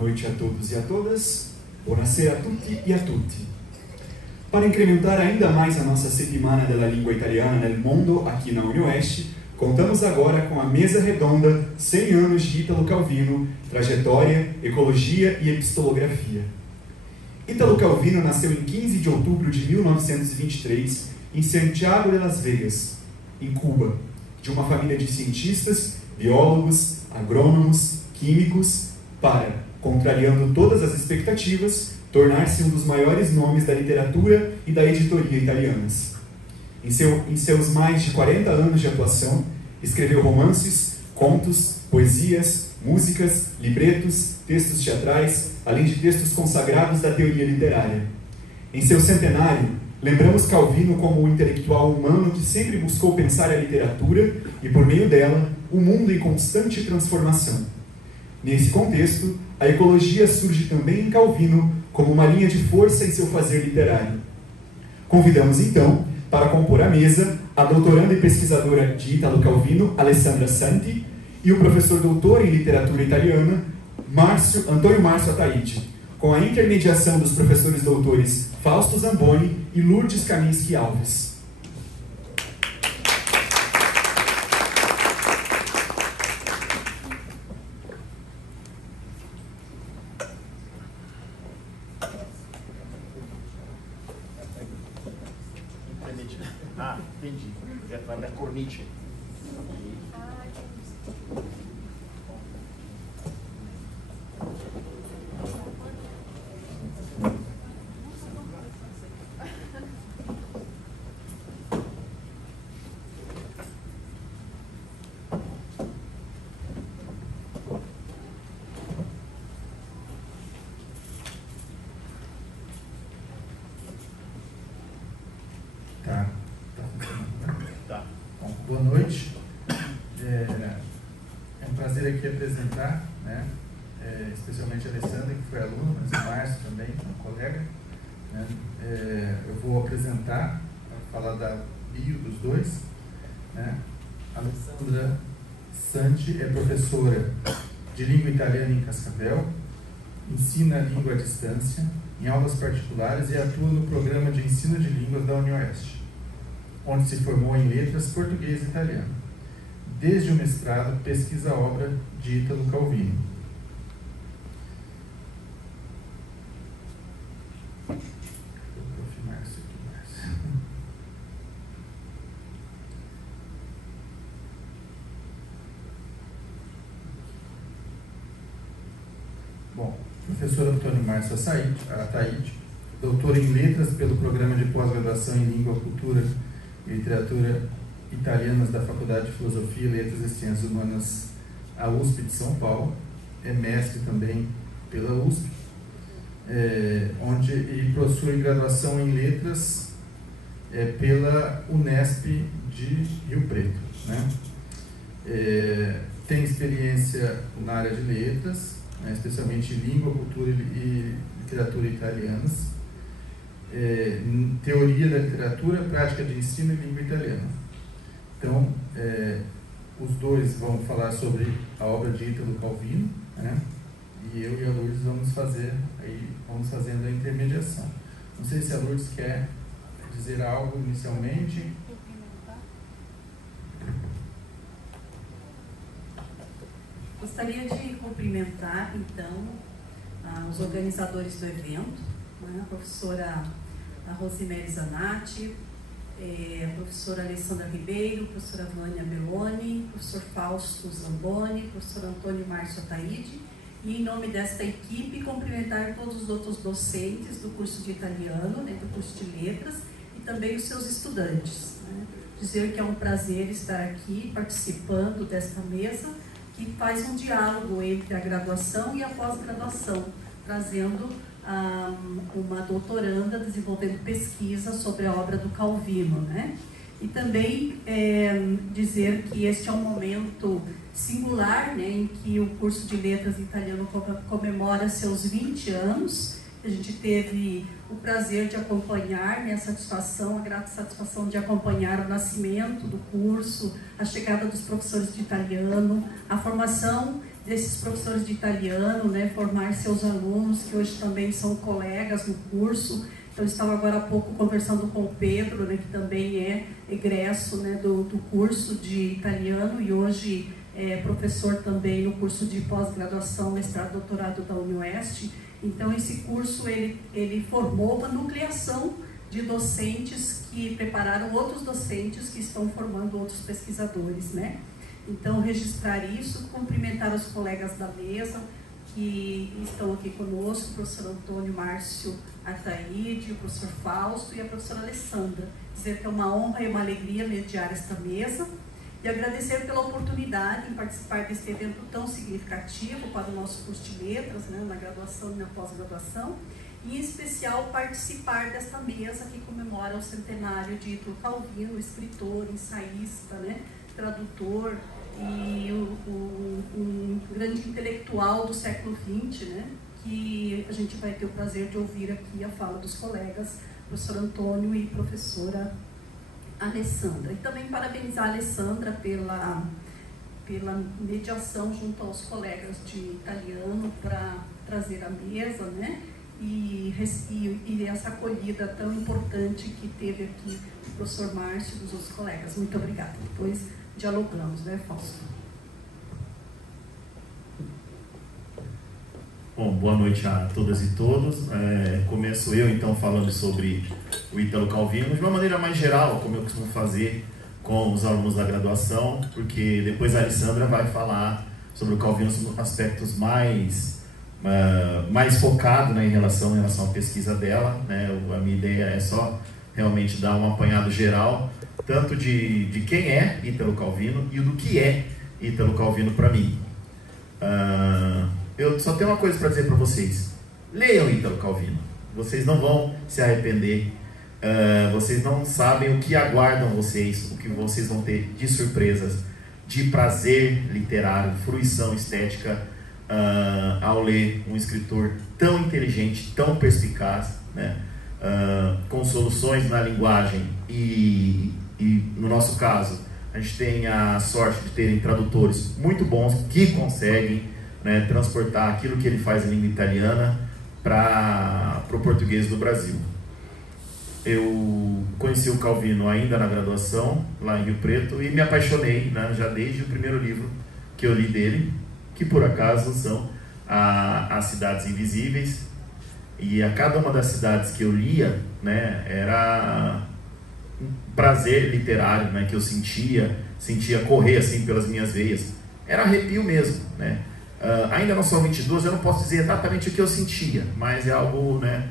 noite a todos e a todas. Buonasera a tutti e a tutti. Para incrementar ainda mais a nossa settimana della língua italiana nel mondo aqui na UniOeste, contamos agora com a mesa redonda 100 anos de Ítalo Calvino, trajetória, ecologia e epistolografia. Ítalo Calvino nasceu em 15 de outubro de 1923 em Santiago de las Vegas, em Cuba, de uma família de cientistas, biólogos, agrônomos, químicos, para, contrariando todas as expectativas, tornar-se um dos maiores nomes da literatura e da editoria italianas. Em seus mais de 40 anos de atuação, escreveu romances, contos, poesias, músicas, libretos, textos teatrais, além de textos consagrados da teoria literária. Em seu centenário, lembramos Calvino como o intelectual humano que sempre buscou pensar a literatura e, por meio dela, o mundo em constante transformação. Nesse contexto, a ecologia surge também em Calvino como uma linha de força em seu fazer literário. Convidamos, então, para compor a mesa, a doutoranda e pesquisadora de Ítalo Calvino, Alessandra Santi, e o professor doutor em literatura italiana, Antônio Márcio Ataíde, com a intermediação dos professores doutores Fausto Zamboni e Lourdes Kaminski Alves. Ah, entendi. Já vai da cornite. Boa noite. É um prazer aqui apresentar, né, especialmente a Alessandra, que foi aluna, mas o Márcio também, um colega. Né, eu vou apresentar, falar da bio dos dois. Né. A Alessandra Santi é professora de língua italiana em Cascavel, ensina a língua à distância, em aulas particulares e atua no programa de ensino de línguas da UniOeste, onde se formou em letras português e italiano. Desde o mestrado, pesquisa a obra de Ítalo Calvino. Vou filmar isso aqui mais. Bom, professor Antônio Márcio Ataíde, doutor em letras pelo programa de pós-graduação em língua, cultura e literatura italianas da Faculdade de Filosofia, Letras e Ciências Humanas, a USP de São Paulo, é mestre também pela USP, onde ele possui graduação em letras pela Unesp de Rio Preto. Né? Tem experiência na área de letras, né, especialmente em língua, cultura e literatura italianas, teoria da literatura, prática de ensino e língua italiana. Então, os dois vão falar sobre a obra de Ítalo Calvino, né? E eu e a Lourdes vamos fazendo a intermediação. Não sei se a Lourdes quer dizer algo inicialmente. Gostaria de cumprimentar, então, os organizadores do evento, né? A professora Rosemary Zanatti, a professora Alessandra Ribeiro, a professora Vânia Belloni, o professor Fausto Zamboni, o professor Antônio Márcio Ataíde, e em nome desta equipe cumprimentar todos os outros docentes do curso de italiano, né, do curso de letras, e também os seus estudantes. Né? Dizer que é um prazer estar aqui participando desta mesa, que faz um diálogo entre a graduação e a pós-graduação, trazendo uma doutoranda desenvolvendo pesquisa sobre a obra do Calvino, né? E também dizer que este é um momento singular, né, em que o curso de letras italiano comemora seus 20 anos. A gente teve o prazer de acompanhar, né, a grata satisfação de acompanhar o nascimento do curso, a chegada dos professores de italiano, a formação desses professores de italiano, né, formar seus alunos, que hoje também são colegas no curso. Então, eu estava agora há pouco conversando com o Pedro, né, que também é egresso, né, do curso de italiano e hoje é professor também no curso de pós-graduação, mestrado, doutorado da UniOeste. Então, esse curso ele formou uma nucleação de docentes que prepararam outros docentes que estão formando outros pesquisadores, né? Então, registrar isso, cumprimentar os colegas da mesa que estão aqui conosco, o professor Antônio Márcio Ataíde, o professor Fausto e a professora Alessandra. Dizer que é uma honra e uma alegria mediar esta mesa e agradecer pela oportunidade em participar deste evento tão significativo para o nosso curso de letras, né, na graduação e na pós-graduação, e em especial participar desta mesa que comemora o centenário de Ítalo Calvino, escritor, ensaísta, né, tradutor e um grande intelectual do século XX, né, que a gente vai ter o prazer de ouvir aqui a fala dos colegas, professor Antônio e professora Alessandra. E também parabenizar a Alessandra pela mediação junto aos colegas de italiano para trazer a mesa, né? E essa acolhida tão importante que teve aqui o professor Márcio e dos outros colegas. Muito obrigada. Depois dialogamos, né, Fausto? Bom, boa noite a todas e todos. Começo eu, então, falando sobre o Ítalo Calvino, de uma maneira mais geral, como eu costumo fazer com os alunos da graduação, porque depois a Alessandra vai falar sobre o Calvino, sobre aspectos mais focado, né, em relação à pesquisa dela, né? A minha ideia é só realmente dar um apanhado geral, tanto de quem é Ítalo Calvino e do que é Ítalo Calvino para mim. Eu só tenho uma coisa para dizer para vocês: leiam Ítalo Calvino, vocês não vão se arrepender, vocês não sabem o que aguardam vocês, o que vocês vão ter de surpresas, de prazer literário, fruição estética, ao ler um escritor tão inteligente, tão perspicaz, né, com soluções na linguagem e no nosso caso a gente tem a sorte de terem tradutores muito bons que conseguem, né, transportar aquilo que ele faz em língua italiana para o português do Brasil. Eu conheci o Calvino ainda na graduação, lá em Rio Preto, e me apaixonei, né, já desde o primeiro livro que eu li dele, que por acaso são As Cidades Invisíveis, e a cada uma das cidades que eu lia, né, era um prazer literário, né, que eu sentia correr assim pelas minhas veias, era arrepio mesmo, né. Ainda não são 22, eu não posso dizer exatamente o que eu sentia, mas é algo, né,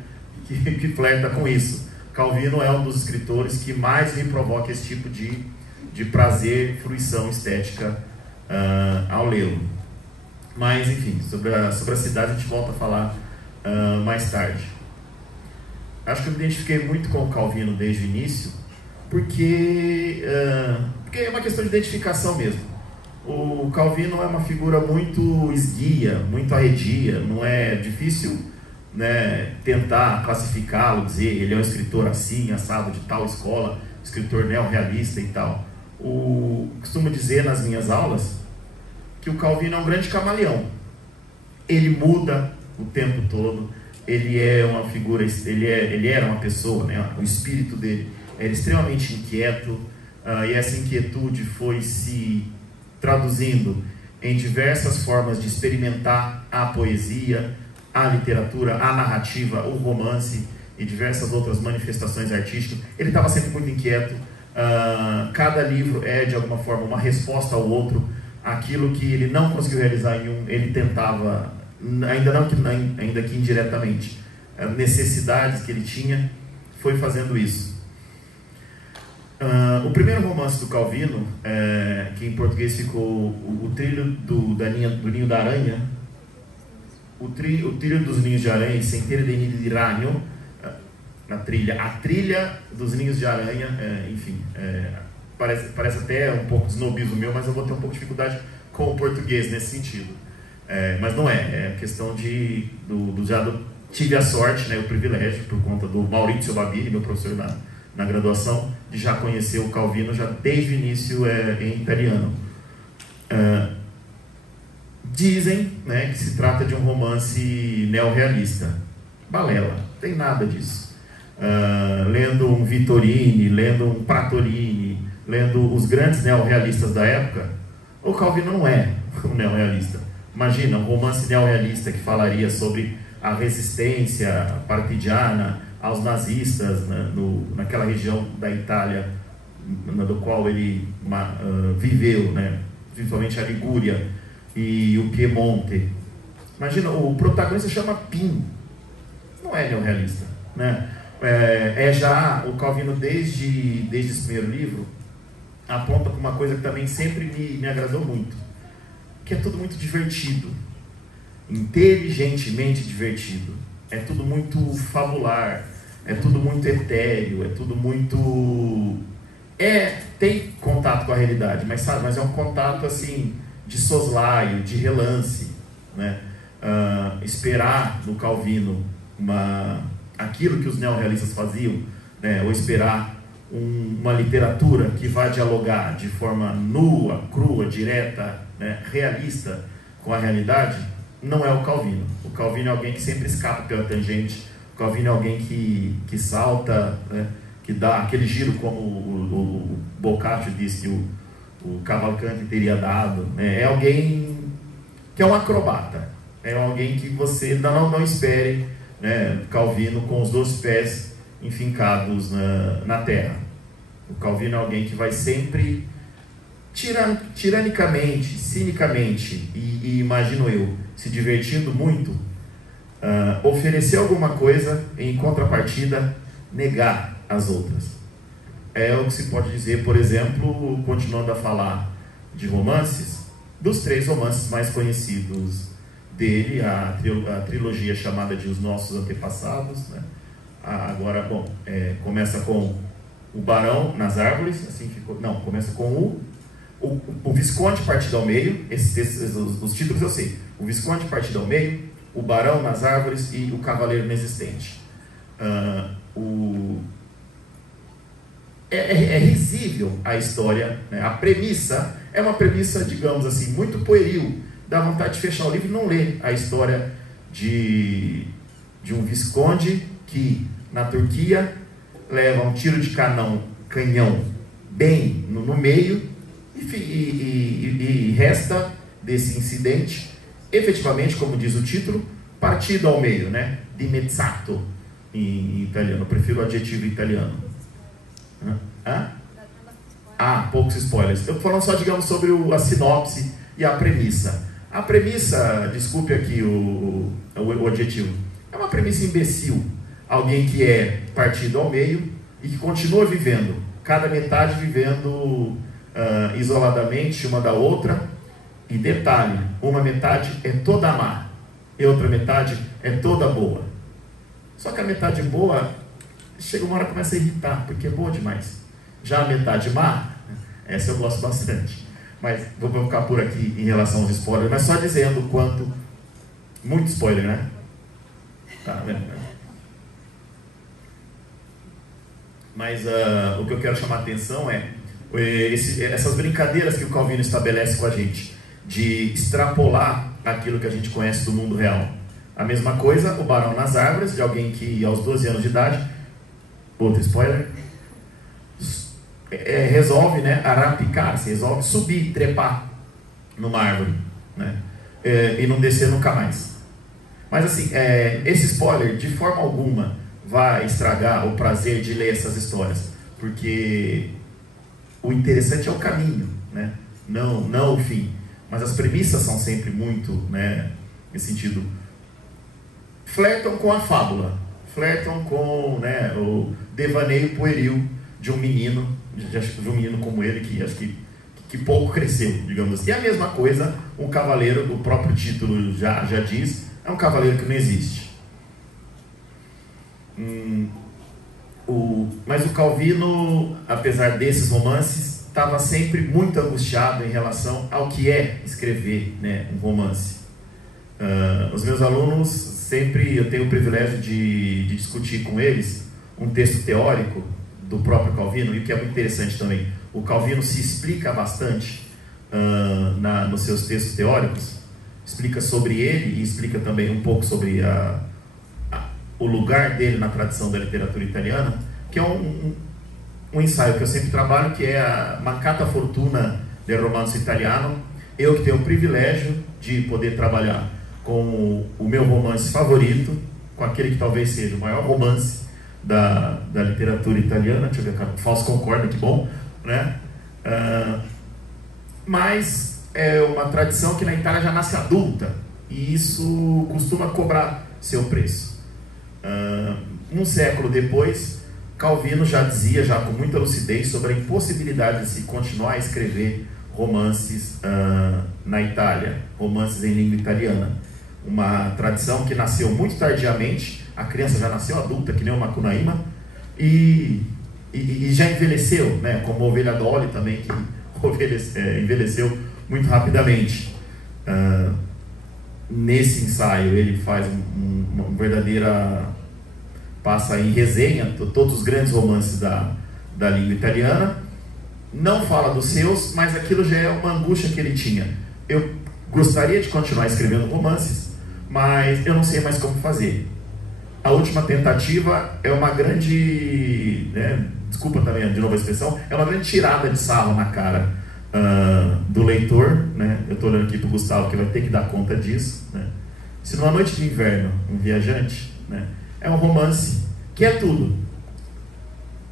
que flerta com isso. Calvino é um dos escritores que mais me provoca esse tipo de prazer, fruição estética ao lê-lo. Mas, enfim, sobre a cidade a gente volta a falar mais tarde. Acho que eu me identifiquei muito com o Calvino desde o início, porque é uma questão de identificação mesmo. O Calvino é uma figura muito esguia, muito arredia, não é difícil, né, tentar classificá-lo, dizer ele é um escritor assim, assado de tal escola, escritor neorrealista e tal. Costumo dizer nas minhas aulas que o Calvino é um grande camaleão. Ele muda o tempo todo, ele é uma figura, ele era uma pessoa, né, o espírito dele era extremamente inquieto, e essa inquietude foi se traduzindo em diversas formas de experimentar a poesia, a literatura, a narrativa, o romance e diversas outras manifestações artísticas. Ele estava sempre muito inquieto. Cada livro é de alguma forma uma resposta ao outro. Aquilo que ele não conseguiu realizar em um, ele tentava, ainda que indiretamente, necessidades que ele tinha, foi fazendo isso. O primeiro romance do Calvino, que em português ficou O Trilho do Ninho da Aranha, o Trilho dos Ninhos de Aranha, Sentiero dei Nidi di Ragno, a Trilha dos Ninhos de Aranha, enfim, parece até um pouco de snobismo meu, mas eu vou ter um pouco de dificuldade com o português nesse sentido. Mas não é questão tive a sorte, né, o privilégio, por conta do Maurizio Babili, meu professor na graduação, de já conhecer o Calvino já desde o início em italiano. Dizem, né, que se trata de um romance neorrealista. Balela, não tem nada disso. Lendo um Vittorini, lendo um Pratolini, lendo os grandes neorrealistas da época, o Calvino não é um neorrealista. Imagina, um romance neorrealista que falaria sobre a resistência partidiana aos nazistas, né, naquela região da Itália do qual ele viveu, né, principalmente a Ligúria e o Piemonte. Imagina, o protagonista chama Pim, não é neorrealista, né? Já o Calvino, desde esse primeiro livro, aponta para uma coisa que também sempre me agradou muito, que é tudo muito divertido, inteligentemente divertido. É tudo muito fabular, é tudo muito etéreo, é tudo muito... tem contato com a realidade, mas é um contato assim, de soslaio, de relance, né? Esperar no Calvino aquilo que os neorrealistas faziam, né? Ou esperar uma literatura que vá dialogar de forma nua, crua, direta, né? Realista com a realidade, não é o Calvino. O Calvino é alguém que sempre escapa pela tangente. O Calvino é alguém que salta, né? Que dá aquele giro como o Boccaccio disse que o Cavalcanti teria dado, né? É alguém que é um acrobata, é alguém que você não espere, né? Calvino com os 2 pés enfincados na terra. O Calvino é alguém que vai sempre tiranicamente, cinicamente e imagino eu, se divertindo muito, oferecer alguma coisa em contrapartida, negar as outras. É o que se pode dizer, por exemplo, continuando a falar de romances, dos 3 romances mais conhecidos dele, a trilogia chamada de Os Nossos Antepassados, né? Agora, começa com o Barão nas Árvores, assim ficou, não, começa com o Visconde partido ao meio, os títulos eu sei, o Visconde partido ao meio, o Barão nas Árvores e o Cavaleiro Inexistente. É risível a história, né? A premissa é uma premissa, digamos assim, muito pueril. Dá vontade de fechar o livro e não ler a história de um visconde que na Turquia leva um tiro de canhão bem no meio e resta desse incidente, efetivamente, como diz o título, partido ao meio, né? Dimezzato em italiano. Eu prefiro o adjetivo italiano. Poucos spoilers. Eu estou falando só, digamos, sobre a sinopse e a premissa. A premissa, desculpe aqui o adjetivo, é uma premissa imbecil. Alguém que é partido ao meio e que continua vivendo, cada metade vivendo isoladamente uma da outra. E detalhe, uma metade é toda má e outra metade é toda boa. Só que a metade boa chega uma hora que começa a irritar, porque é boa demais. Já a metade má, essa eu gosto bastante. Mas vou ficar por aqui em relação aos spoilers, mas só dizendo o quanto... Muito spoiler, né? Tá vendo? Mas o que eu quero chamar a atenção é essas brincadeiras que o Calvino estabelece com a gente, de extrapolar aquilo que a gente conhece do mundo real. A mesma coisa, o Barão nas Árvores, de alguém que aos 12 anos de idade, outro spoiler, resolve, né, arapicar-se, resolve subir, trepar numa árvore, né, e não descer nunca mais. Mas assim, esse spoiler de forma alguma vai estragar o prazer de ler essas histórias, porque o interessante é o caminho, né, não o fim. Mas as premissas são sempre muito, né, nesse sentido, flertam com a fábula, flertam com, né, o devaneio pueril de um menino como ele, que acho que pouco cresceu, digamos assim. E a mesma coisa, um cavaleiro, o próprio título já diz, é um cavaleiro que não existe. Mas o Calvino, apesar desses romances, estava sempre muito angustiado em relação ao que é escrever, né, um romance. Os meus alunos, sempre eu tenho o privilégio de discutir com eles um texto teórico do próprio Calvino, e o que é muito interessante também, o Calvino se explica bastante nos seus textos teóricos, explica sobre ele e explica também um pouco sobre o lugar dele na tradição da literatura italiana, que é um ensaio que eu sempre trabalho, que é a Mancata Fortuna del Romanzo Italiano. Eu que tenho o privilégio de poder trabalhar com o meu romance favorito, com aquele que talvez seja o maior romance da literatura italiana. Deixa eu ver, cara, o Fausto concorda, que bom, né? Mas é uma tradição que na Itália já nasce adulta, e isso costuma cobrar seu preço. Um século depois, Calvino já dizia, já com muita lucidez, sobre a impossibilidade de se continuar a escrever romances na Itália, romances em língua italiana. Uma tradição que nasceu muito tardiamente, a criança já nasceu adulta, que nem o Macunaíma, e já envelheceu, né, como a ovelha Dolly também, que envelheceu muito rapidamente. Nesse ensaio ele faz uma verdadeira, passa em resenha todos os grandes romances da língua italiana. Não fala dos seus, mas aquilo já é uma angústia que ele tinha. Eu gostaria de continuar escrevendo romances, mas eu não sei mais como fazer. A última tentativa é uma grande, né, desculpa também de novo a expressão, é uma grande tirada de sarro na cara do leitor, né? Eu estou olhando aqui para o Gustavo, que vai ter que dar conta disso, né? Se numa noite de inverno, um viajante, né, é um romance que é tudo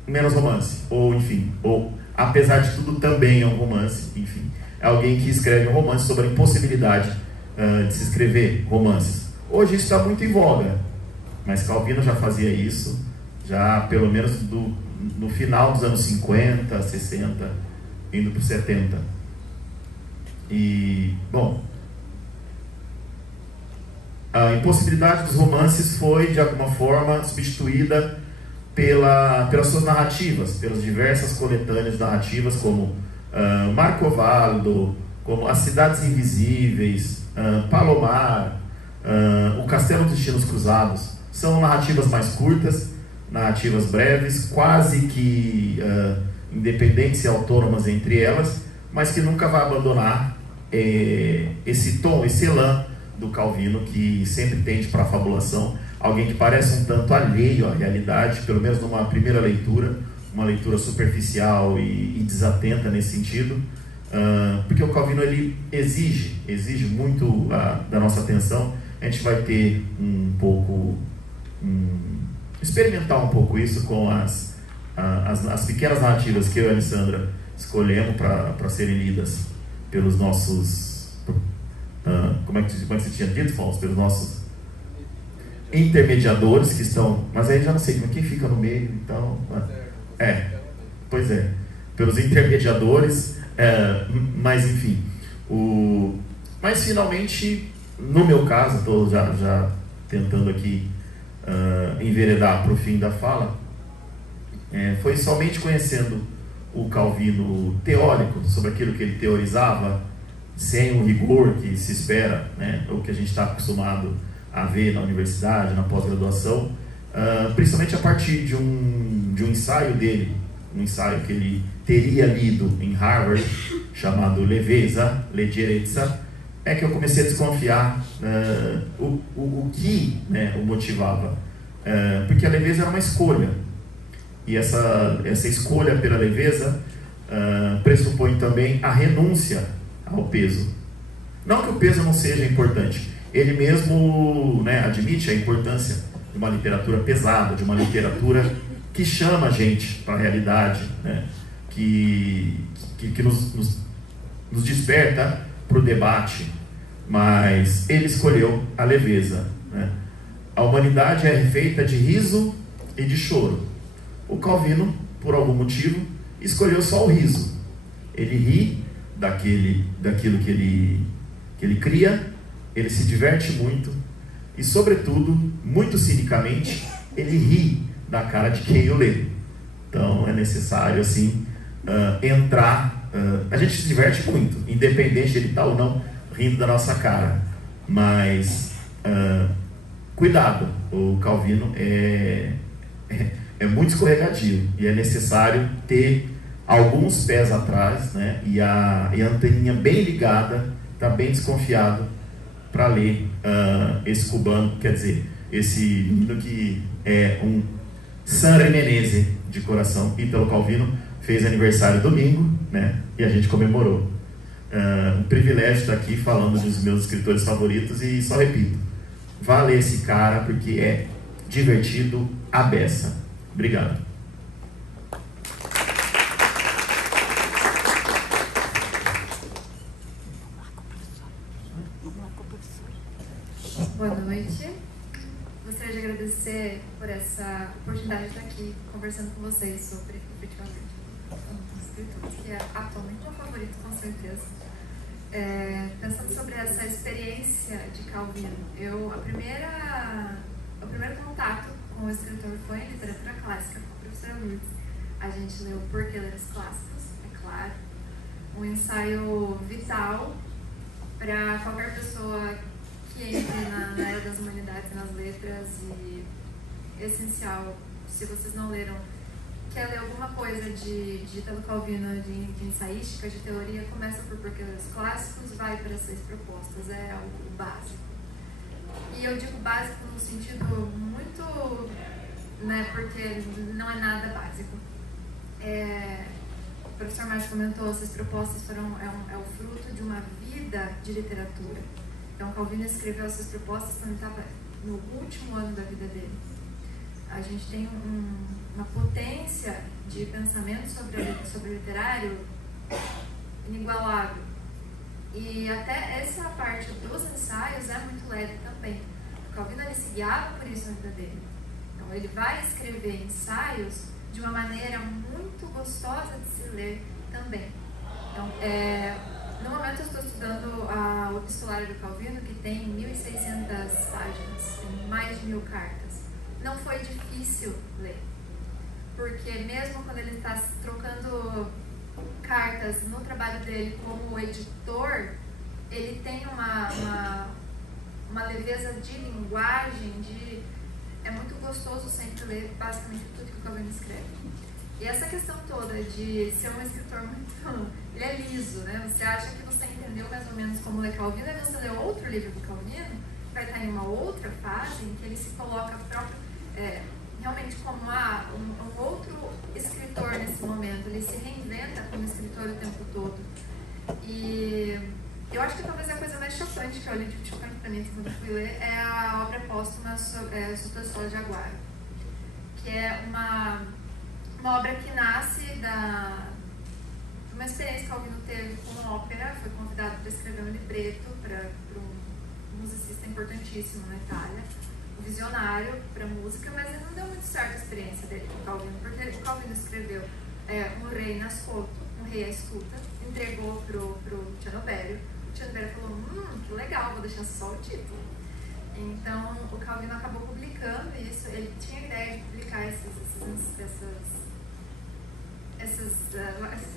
menos romance, ou enfim, ou apesar de tudo também é um romance, enfim, é alguém que escreve um romance sobre a impossibilidade de se escrever romances. Hoje isso está muito em voga, mas Calvino já fazia isso, já pelo menos no final dos anos 50, 60, indo para os 70. E, bom, a impossibilidade dos romances foi, de alguma forma, substituída pelas suas narrativas, pelas diversas coletâneas narrativas, como Marcovaldo, como As Cidades Invisíveis, Palomar, O Castelo dos Destinos Cruzados. São narrativas mais curtas, narrativas breves, quase que independentes e autônomas entre elas, mas que nunca vai abandonar esse tom, esse elan do Calvino, que sempre tende para a fabulação, alguém que parece um tanto alheio à realidade, pelo menos numa primeira leitura, uma leitura superficial e desatenta nesse sentido, porque o Calvino ele exige muito da nossa atenção. A gente vai ter experimentar um pouco isso com as pequenas narrativas que eu e a Alessandra escolhemos para serem lidas pelos nossos, como é que você tinha dito, Fausto? Pelos nossos intermediadores que estão, mas aí já não sei quem fica no meio, então, pois é, pelos intermediadores, mas enfim, mas finalmente, no meu caso, estou já tentando aqui enveredar para o fim da fala, foi somente conhecendo o Calvino teórico, sobre aquilo que ele teorizava, sem o rigor que se espera, né, ou que a gente está acostumado a ver na universidade, na pós-graduação, principalmente a partir de um ensaio dele, um ensaio que ele teria lido em Harvard, chamado Leveza, Leggerezza, é que eu comecei a desconfiar o que, né, o motivava, porque a leveza era uma escolha, e essa escolha pela leveza pressupõe também a renúncia ao peso. Não que o peso não seja importante, ele mesmo, né, admite a importância de uma literatura pesada, de uma literatura que chama a gente para a realidade, né, que nos desperta para o debate, mas ele escolheu a leveza, né? A humanidade é feita de riso e de choro. O Calvino, por algum motivo, escolheu só o riso. Ele ri daquilo que ele cria, ele se diverte muito e, sobretudo, muito cinicamente, ele ri da cara de quem o lê. Então é necessário assim entrar. A gente se diverte muito, independente de ele estar ou não rindo da nossa cara, mas cuidado, o Calvino é muito escorregadio e é necessário ter alguns pés atrás, né, e a anteninha bem ligada, tá bem desconfiado, para ler esse cubano, quer dizer, esse menino que é um San Remenese de coração. Ítalo Calvino fez aniversário domingo, né? E a gente comemorou. Um privilégio estar aqui falando dos meus escritores favoritos e só repito, vá ler esse cara porque é divertido à beça. Obrigado. Boa noite. Gostaria de agradecer por essa oportunidade de estar aqui conversando com vocês sobre, efetivamente, os escritores, que é atualmente meu favorito, com certeza. Pensando sobre essa experiência de Calvino, o primeiro contato com o escritor foi em literatura clássica, com a professora Lourdes. A gente leu Por que Ler os Clássicos, é claro, um ensaio vital para qualquer pessoa que entre na era das humanidades, nas letras, e essencial, se vocês não leram, quer ler alguma coisa de Ítalo Calvino, de ensaística, de teoria, começa por que Ler os Clássicos, vai para 6 propostas, é o básico. E eu digo básico no sentido muito, né, porque não é nada básico. O professor Márcio comentou, essas propostas é o fruto de uma vida de literatura. Então, Calvino escreveu essas propostas quando estava no último ano da vida dele. A gente tem uma potência de pensamento sobre literário inigualável. E até essa parte dos ensaios é muito leve também. O Calvino ele se guiava por isso na vida dele. Então, ele vai escrever ensaios de uma maneira muito gostosa de se ler também. Então, no momento eu estou estudando o epistolário do Calvino, que tem 1.600 páginas, tem mais de 1.000 cartas. Não foi difícil ler, porque mesmo quando ele está trocando cartas no trabalho dele como editor, ele tem uma leveza de linguagem, é muito gostoso sempre ler basicamente tudo que o Calvino escreve. E essa questão toda de ser um escritor muito... ele é liso, né? Você acha que você entendeu mais ou menos como ler Calvino, aí você lê outro livro do Calvino, vai estar em uma outra fase em que ele se coloca realmente como um outro escritor nesse momento. Ele se reinventa como escritor o tempo todo. E eu acho que talvez a coisa mais chocante que eu li, chocante para mim quando eu fui ler, é a obra póstuma sobre o Sol de Aguara, que é uma obra que nasce de uma experiência que Calvino teve com ópera. Foi convidado para escrever um libreto para um musicista importantíssimo na Itália, um visionário para música, mas ele não deu muito certo a experiência dele com Calvino, porque o Calvino escreveu Um Rei Nascoto, Um Rei à Escuta, entregou pro Cianobério. O Cianobério falou, que legal, vou deixar só o título. Então o Calvino acabou publicando isso. Ele tinha a ideia de publicar esses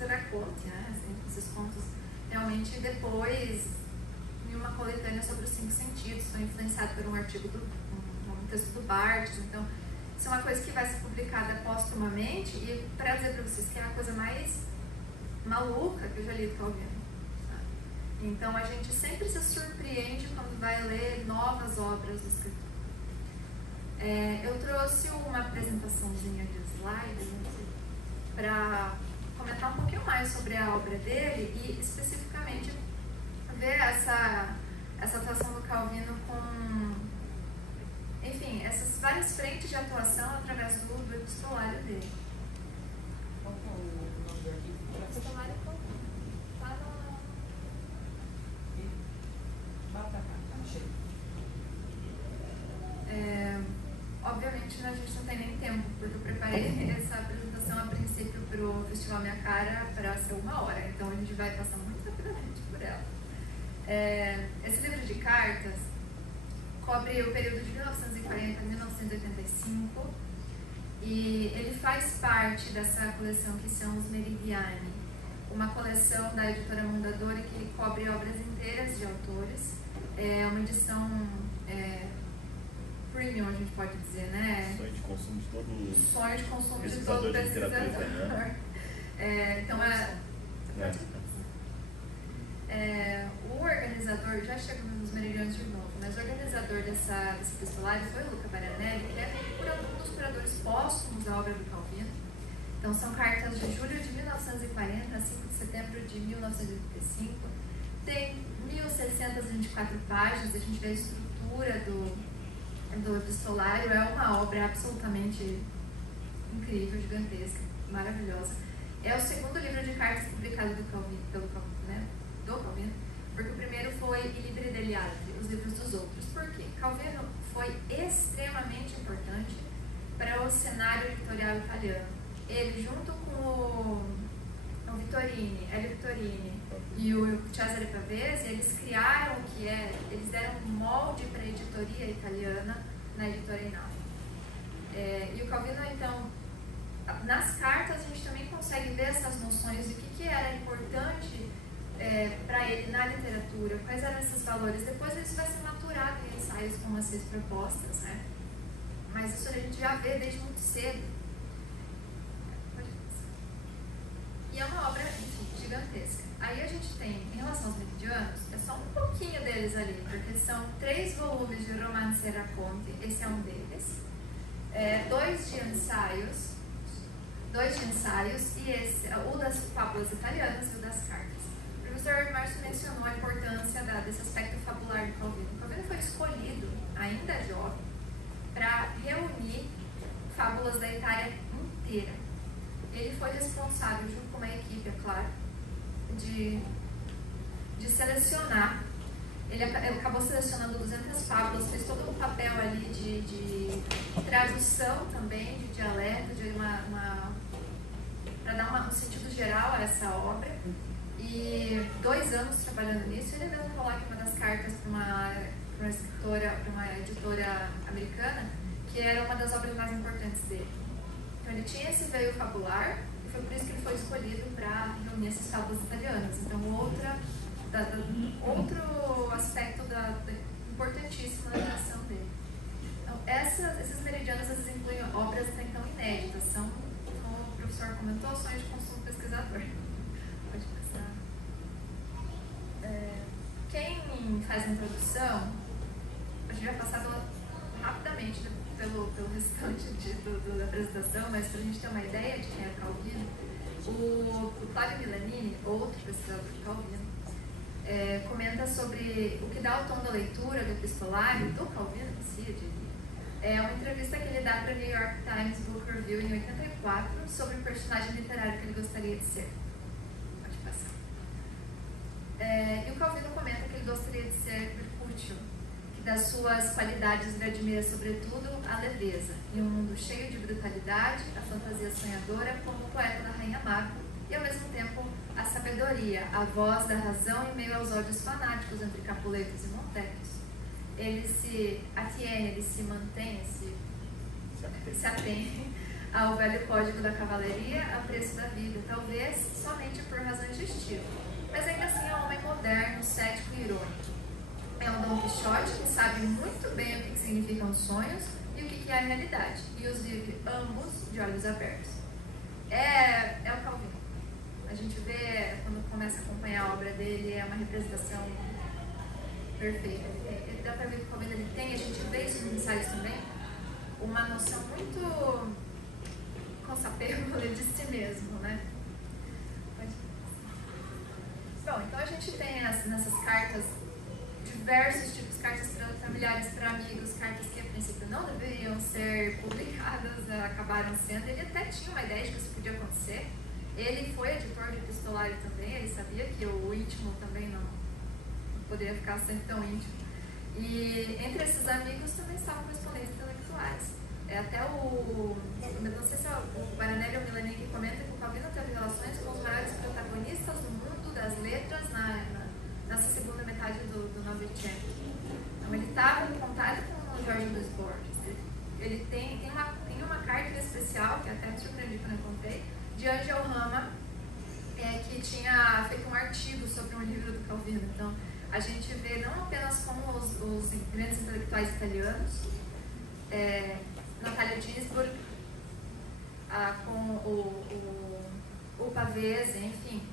racontos, né? Esses contos, realmente depois em uma coletânea sobre os 5 sentidos. Foi influenciado por um artigo um texto do Barthes. Então isso é uma coisa que vai ser publicada póstumamente, e para dizer para vocês que é a coisa mais maluca que eu já li do Calvino. Então a gente sempre se surpreende quando vai ler novas obras do escritor. Eu trouxe uma apresentaçãozinha de slides para comentar um pouquinho mais sobre a obra dele e especificamente ver essa atuação do Calvino com, enfim, essas várias frentes de atuação através do epistolário dele. Qual que é o nome do arquivo? O epistolário está Vá pra cá, achei. Obviamente a gente não tem nem tempo, porque eu preparei essa apresentação a princípio para o Festival Minha Cara para ser 1 hora, então a gente vai passar muito rapidamente por ela. Esse livro de cartas cobre o período de 1940 a 1985 e ele faz parte dessa coleção que são os Meridiani, uma coleção da editora Mondadori que cobre obras inteiras de autores. É uma edição premium, a gente pode dizer, né? Sonho de consumo de todo Sonho de consumo de pesquisador todo de literatura pesquisador. italiana. Então O organizador, já chego nos meridianos de novo, mas o organizador desse epistolário foi o Luca Baranelli, que é um dos curadores póstumos da obra do Calvino. Então, são cartas de julho de 1940 a 5 de setembro de 1985. Tem 1.624 páginas, a gente vê a estrutura do epistolário. É uma obra absolutamente incrível, gigantesca, maravilhosa. É o segundo livro de cartas publicado do Calvino, porque o primeiro foi I Libri degli Altri, os livros dos outros. Por quê? Calvino foi extremamente importante para o cenário editorial italiano. Ele, junto com o Vittorini, Elio Vittorini e o Cesare Pavese, eles criaram o que é, eles deram um molde para a editoria italiana na editora Einaudi. E o Calvino, então, nas cartas a gente também consegue ver essas noções de que era importante para ele na literatura, quais eram esses valores. Depois isso vai ser maturado em ensaios como as 6 propostas, né? Mas isso a gente já vê desde muito cedo. E é uma obra, enfim, gigantesca. Aí a gente tem, em relação aos meridianos, é só um pouquinho deles ali, porque são 3 volumes de Romanzi e Racconti, esse é um deles, 2 de ensaios, e esse, o das fábulas italianas e o das cartas. O professor Márcio mencionou a importância desse aspecto fabular de Calvino. Calvino foi escolhido, ainda jovem, para reunir fábulas da Itália inteira. Ele foi responsável, junto com uma equipe, é claro, de selecionar. Ele acabou selecionando 200 fábulas, fez todo um papel ali de tradução também, de dialeto, para dar um sentido geral a essa obra. E 2 anos trabalhando nisso, ele mesmo coloca uma das cartas para uma escritora, para uma editora americana, que era uma das obras mais importantes dele. Então ele tinha esse veio fabular, e foi por isso que ele foi escolhido para reunir essas fábulas italianas. Então outro aspecto importantíssimo da criação dele. Então esses meridianos incluem obras até então inéditas, são, como o professor comentou, sonho de consumo pesquisador. Pode passar. Quem faz a introdução, a gente vai passar rapidamente pelo restante da apresentação, mas para a gente ter uma ideia de quem é Calvino, o Flavio Milanini, outro pesquisador de Calvino, comenta sobre o que dá o tom da leitura do epistolário do Calvino em si, eu diria. É uma entrevista que ele dá para o New York Times Book Review em 84 sobre o personagem literário que ele gostaria de ser. Pode passar. E o Calvino comenta que ele gostaria de ser Mercúcio, que das suas qualidades ele admira sobretudo a leveza, em um mundo cheio de brutalidade, a fantasia sonhadora como o poeta da Rainha Maga, e ao mesmo tempo a sabedoria, a voz da razão em meio aos ódios fanáticos entre Capuletos e Montecchios. Ele se atém ao velho código da cavalaria a preço da vida, talvez somente por razões de estilo, mas ainda assim é um homem moderno, cético e irônico. É um Dom Quixote que sabe muito bem o que significam os sonhos e o que é a realidade, e os vive ambos de olhos abertos. É o Calvino. A gente vê, quando começa a acompanhar a obra dele, é uma representação perfeita. Ele dá para ver que o Calvino ele tem, a gente vê isso nos ensaios também, uma noção muito consapego de si mesmo, né? Bom, então a gente tem nessas cartas diversos tipos de cartas para familiares, para amigos, cartas que a princípio não deveriam ser publicadas, acabaram sendo. Ele até tinha uma ideia de que isso podia acontecer. Ele foi editor de epistolário também, ele sabia que o íntimo também não poderia ficar sempre tão íntimo. E entre esses amigos também estavam correspondentes intelectuais. Até não sei se é o Baranelli ou o Milanini que comenta que o Calvino teve relações com os maiores protagonistas do mundo das letras nessa segunda metade do Novecento. Então ele estava em contato com o Jorge Luiz Borges. Ele tem uma carta especial, que até me surpreendi quando eu encontrei, de Angel Rama, que tinha feito um artigo sobre um livro do Calvino. Então a gente vê não apenas como os grandes intelectuais italianos, Natalia Ginsburg, com o Pavese, enfim,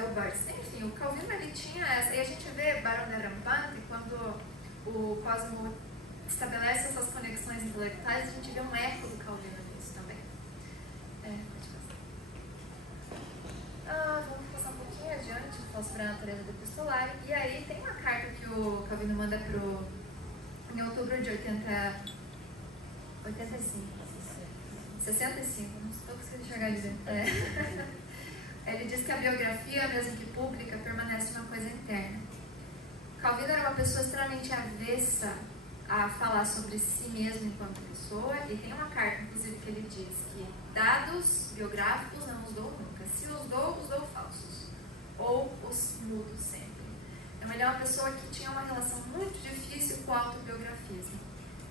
o Barthes. Enfim, o Calvino ele tinha essa. E a gente vê Barão de Rampante, quando o Cosmo estabelece essas conexões intelectuais, a gente vê um eco do Calvino nisso também. Pode passar. Vamos passar um pouquinho adiante, falar sobre a natureza do epistolário. E aí tem uma carta que o Calvino manda em outubro de 65, não estou conseguindo enxergar direito. Ele diz que a biografia, mesmo que pública, permanece uma coisa interna. Calvino era uma pessoa extremamente avessa a falar sobre si mesmo enquanto pessoa, e tem uma carta, inclusive, que ele diz que dados biográficos não os dou nunca. Se os dou falsos, ou os mudo sempre. Então ele é uma pessoa que tinha uma relação muito difícil com o autobiografismo.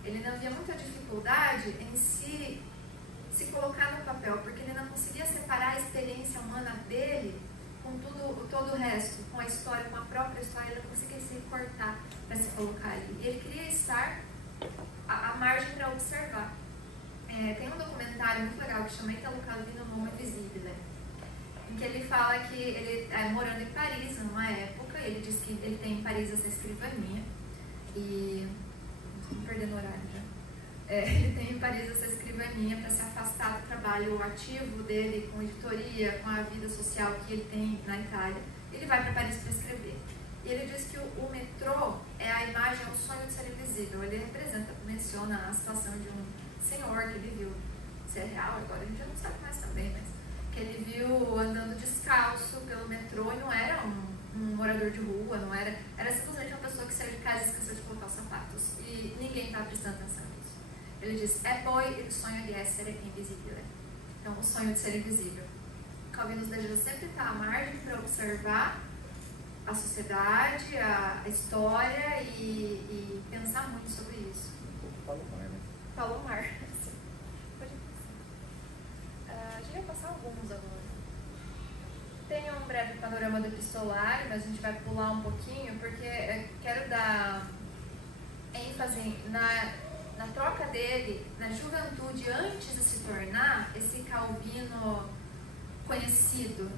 Ele não via muita dificuldade em se colocar no papel, porque ele não conseguia separar a experiência humana dele com todo o resto, com a história, com a própria história. Ele não conseguia se recortar para se colocar ali. E ele queria estar à margem para observar. Tem um documentário muito legal que chama Italo Calvino no Homo Invisibile, em que ele fala que ele morando em Paris numa época, ele diz que ele tem em Paris essa escrivaninha, e estou me perdendo o horário já. Ele tem em Paris essa escrivaninha para se afastar do trabalho ativo dele com editoria, com a vida social que ele tem na Itália. Ele vai para Paris para escrever. E ele diz que o metrô é a imagem, é o sonho de ser invisível. Ele menciona a situação de um senhor que ele viu, se é real agora a gente já não sabe mais também, mas que ele viu andando descalço pelo metrô, e não era um morador de rua, não era simplesmente uma pessoa que saiu de casa e esqueceu de colocar os sapatos, e ninguém estava prestando atenção nisso. Ele diz, poi il sogno di essere invisibile. Então, o sonho de ser invisível. Calvino nos deixa sempre estar à margem para observar a sociedade, a história e pensar muito sobre isso. Palomar, né? Palomar. Pode passar. A gente vai passar alguns agora. Tem um breve panorama do epistolário, mas a gente vai pular um pouquinho, porque eu quero dar ênfase na troca dele, na juventude, antes de se tornar esse Calvino conhecido.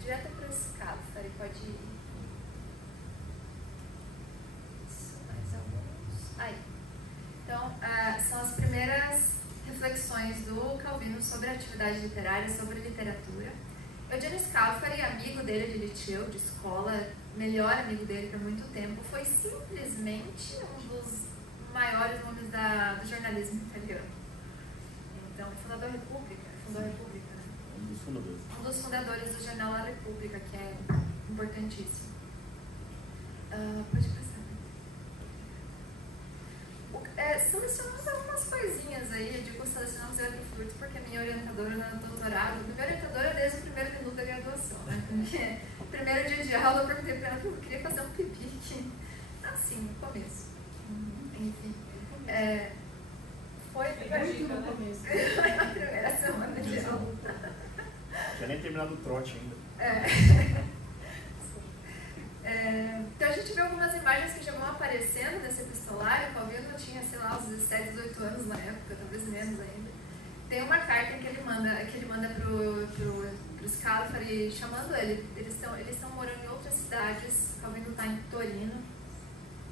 Direto para esse caso, ele pode ir. Isso, mais alguns. Aí. Então, são as primeiras reflexões do Calvino sobre a atividade literária, sobre literatura. Eugênio Scalfari, amigo dele de Liceu, de escola, melhor amigo dele por muito tempo, foi simplesmente um dos maiores nomes do jornalismo italiano. Então, fundou a República, né? Um dos fundadores. Um dos fundadores do jornal La República, que é importantíssimo. Pode passar. Selecionamos algumas coisinhas aí, eu digo selecionamos eu e Furto, porque a minha orientadora no doutorado, a minha orientadora desde o primeiro minuto da graduação, né? Porque primeiro dia de aula eu perguntei para ela que eu queria fazer um pipi, assim, no começo. Enfim, foi Imagina no começo. na primeira semana de aula. Já nem terminado o trote ainda. Então a gente vê algumas imagens que já vão aparecendo nesse epistolário. O Calvino tinha, sei lá, uns 17, 18 anos na época, talvez menos ainda. Tem uma carta que ele manda pro Scalfari chamando ele. Eles estão morando em outras cidades. O Calvino está em Torino.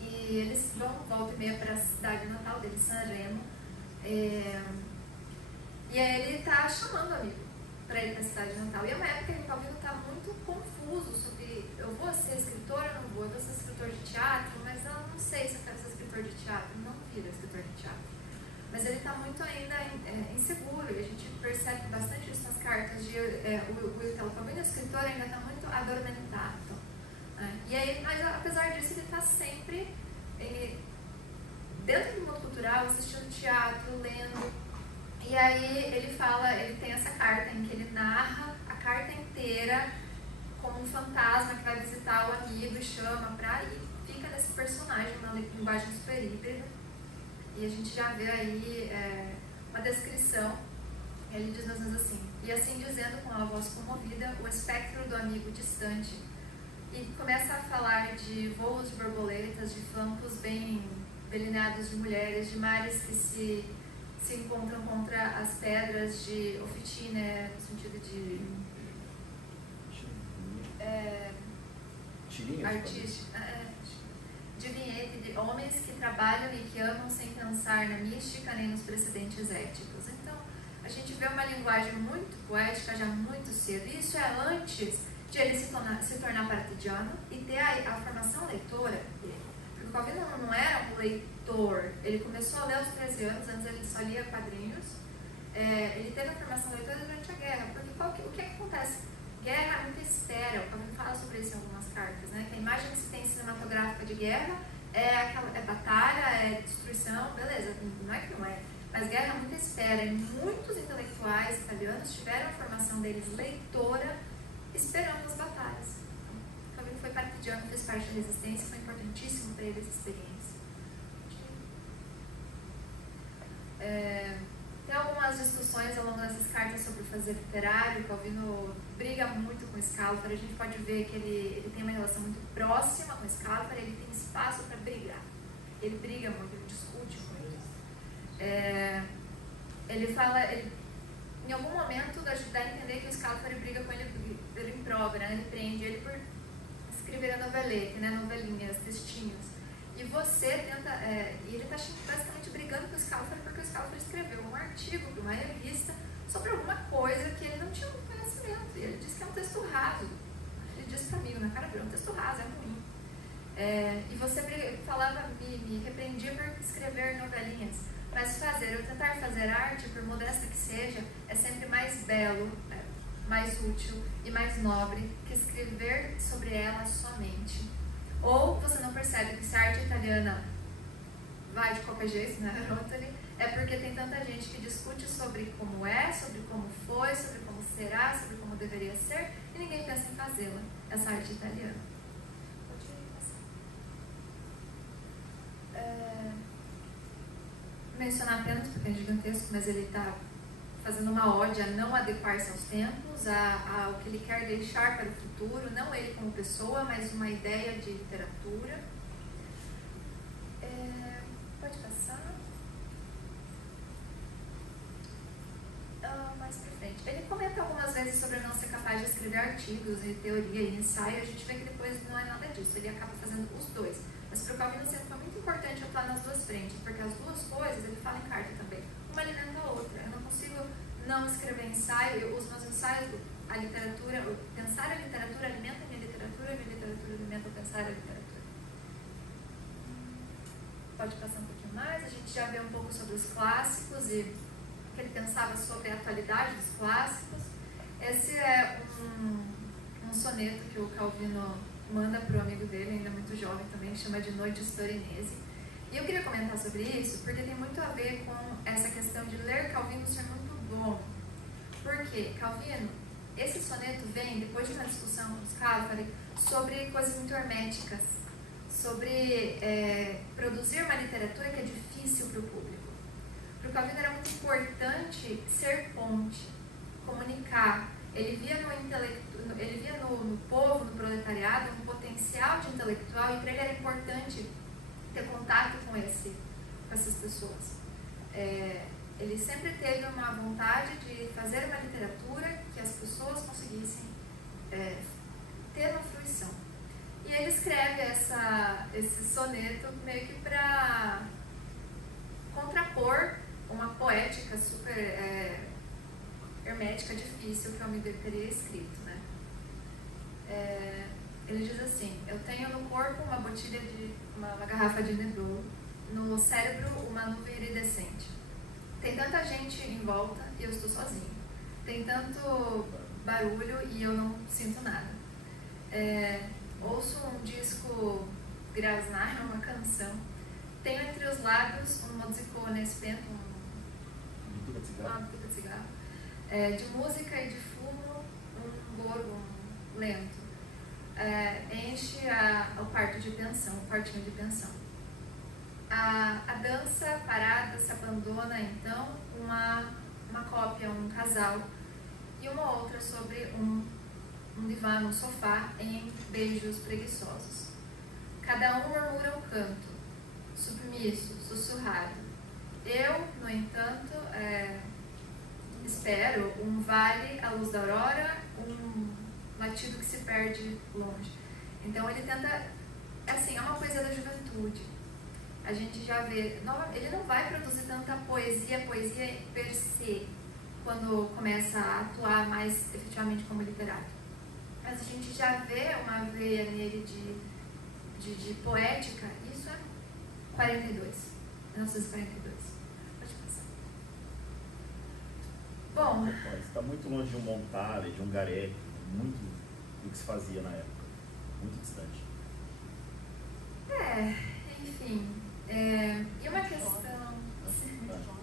E eles vão volta e meia para a cidade natal dele, Sanremo. E aí ele está chamando o amigo para ir para a cidade natal. E é uma época que o Calvino está muito confuso sobre: eu vou ser escritor ou não vou? Eu vou ser escritor de teatro, mas eu não sei se eu quero ser escritor de teatro. Não vira escritor de teatro. Mas ele está muito ainda inseguro, e a gente percebe bastante isso nas cartas de o Italo Calvino, o escritor, ainda está muito addormentato. E aí, mas apesar disso, ele está sempre dentro do mundo cultural, assistindo teatro, lendo. E aí ele tem essa carta em que ele narra a carta inteira como um fantasma que vai visitar o amigo e chama para ir. Fica nesse personagem, uma linguagem super híbrida. E a gente já vê aí uma descrição. Ele diz mais ou menos assim: e assim dizendo com a voz comovida, o espectro do amigo distante, e começa a falar de voos de borboletas, de flancos bem delineados de mulheres, de mares que se encontram contra as pedras de Officine, no sentido de Tirinha? artística, de vinheta de homens que trabalham e que amam sem pensar na mística nem nos precedentes éticos. Então, a gente vê uma linguagem muito poética já muito cedo. Isso é antes de ele se tornar paratidiano e ter a formação leitora dele. Porque o Calvino não era um leitor. Ele começou a ler aos 13 anos, antes ele só lia quadrinhos. Ele teve a formação leitora durante a guerra. Porque o que acontece? Guerra é muita espera. O Calvino fala sobre isso em algumas cartas, né? Que a imagem que se tem cinematográfica de guerra é batalha, é destruição, beleza, não é que não é. Mas guerra é muita espera. E muitos intelectuais italianos tiveram a formação deles leitora, esperando as batalhas. Então, o Calvino foi partidiano, fez parte da resistência, foi importantíssimo para ele essa experiência. Tem algumas discussões ao longo dessas cartas sobre o fazer literário. O Calvino briga muito com o Scalfaro. A gente pode ver que ele tem uma relação muito próxima com o Scalfaro, ele tem espaço para brigar. Ele briga muito, ele discute muito. Ele fala, em algum momento dá a entender que o Scalfaro briga com ele em prova, né? Ele prende ele por escrever a novelete, né? Novelinhas, textinhos. E você tenta, e ele está basicamente brigando com o Scalfaro porque o Scalfaro escreveu um artigo para uma revista sobre alguma coisa que ele não tinha muito conhecimento. E ele disse que é um texto raso. Ele disse para mim, na cara dele, é um texto raso, é ruim. E você falava, me repreendia por escrever novelinhas. Mas tentar fazer arte, por modesta que seja, é sempre mais belo, mais útil e mais nobre que escrever sobre ela somente. Ou você não percebe que se a arte italiana vai de qualquer jeito, né, Rotary, é porque tem tanta gente que discute sobre como é, sobre como foi, sobre como será, sobre como deveria ser, e ninguém pensa em fazê-la, essa arte italiana. Mencionar apenas, porque é gigantesco, mas ele está fazendo uma ode a não adequar-se aos tempos, ao que ele quer deixar para o futuro, não ele como pessoa, mas uma ideia de literatura. Pode passar. Mais para frente. Ele comenta algumas vezes sobre não ser capaz de escrever artigos e teoria e ensaio. A gente vê que depois não é nada disso, ele acaba fazendo os dois. Mas para o Calvino sempre foi muito importante atuar nas duas frentes, porque as duas coisas, ele fala em carta também, uma alimenta a outra. Eu não consigo não escrever ensaio, os meus ensaios, a literatura, pensar a literatura alimenta a minha literatura alimenta o pensar a literatura. Pode passar um pouquinho mais, a gente já vê um pouco sobre os clássicos e que ele pensava sobre a atualidade dos clássicos. Esse é um soneto que o Calvino manda para o amigo dele, ainda muito jovem também, chama de Noites Torinese. E eu queria comentar sobre isso porque tem muito a ver com essa questão de ler Calvino ser muito bom. Porque Calvino, esse soneto vem depois de uma discussão com os Scalfari sobre coisas muito herméticas, sobre produzir uma literatura que é difícil para o público. Para o Calvino era muito importante ser ponte, comunicar. Ele via no povo, no proletariado, um potencial de intelectual, e para ele era importante ter contato com essas pessoas. Ele sempre teve uma vontade de fazer uma literatura que as pessoas conseguissem ter uma fruição. E ele escreve esse soneto meio que para contrapor uma poética super hermética, difícil, que o amigo dele teria escrito, né? Ele diz assim: eu tenho no corpo uma botilha uma garrafa de Nebbiolo, no cérebro uma nuvem iridescente. Tem tanta gente em volta e eu estou sozinho. Tem tanto barulho e eu não sinto nada. Ouço um disco Grasnar, uma canção. Tenho entre os lábios um mozzicone spento, uma bituca de cigarro. De música e de fumo, um gorgo lento. Enche o quartinho de pensão. A dança parada se abandona então uma cópia, um casal, e uma outra sobre um divã, um sofá, em beijos preguiçosos. Cada um murmura um canto, submisso, sussurrado. Eu, no entanto, espero um vale à luz da aurora, latido que se perde longe. Então ele tenta, assim, é uma poesia da juventude. A gente já vê, ele não vai produzir tanta poesia per se, quando começa a atuar mais efetivamente como literato. Mas a gente já vê uma veia nele de poética, isso é 1942. Pode passar. Bom... Está muito longe de um Montale, de um Gareth, muito do que se fazia na época, muito distante. Enfim, e uma questão...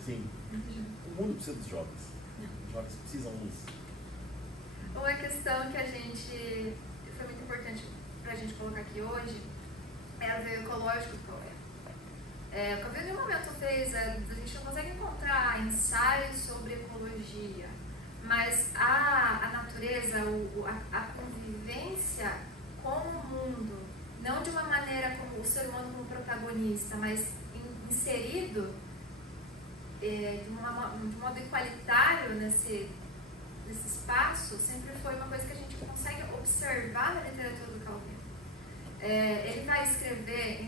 Sim, o mundo precisa dos jovens, os jovens precisam disso. Uma questão que a gente, foi muito importante para a gente colocar aqui hoje, é a veia ecológica do Calvino. O Calvino em um momento fez, a gente não consegue encontrar ensaios sobre ecologia, mas a natureza, a convivência com o mundo, não de uma maneira como o ser humano como protagonista, mas inserido de modo igualitário nesse espaço, sempre foi uma coisa que a gente consegue observar na literatura do Calvino. Ele vai escrever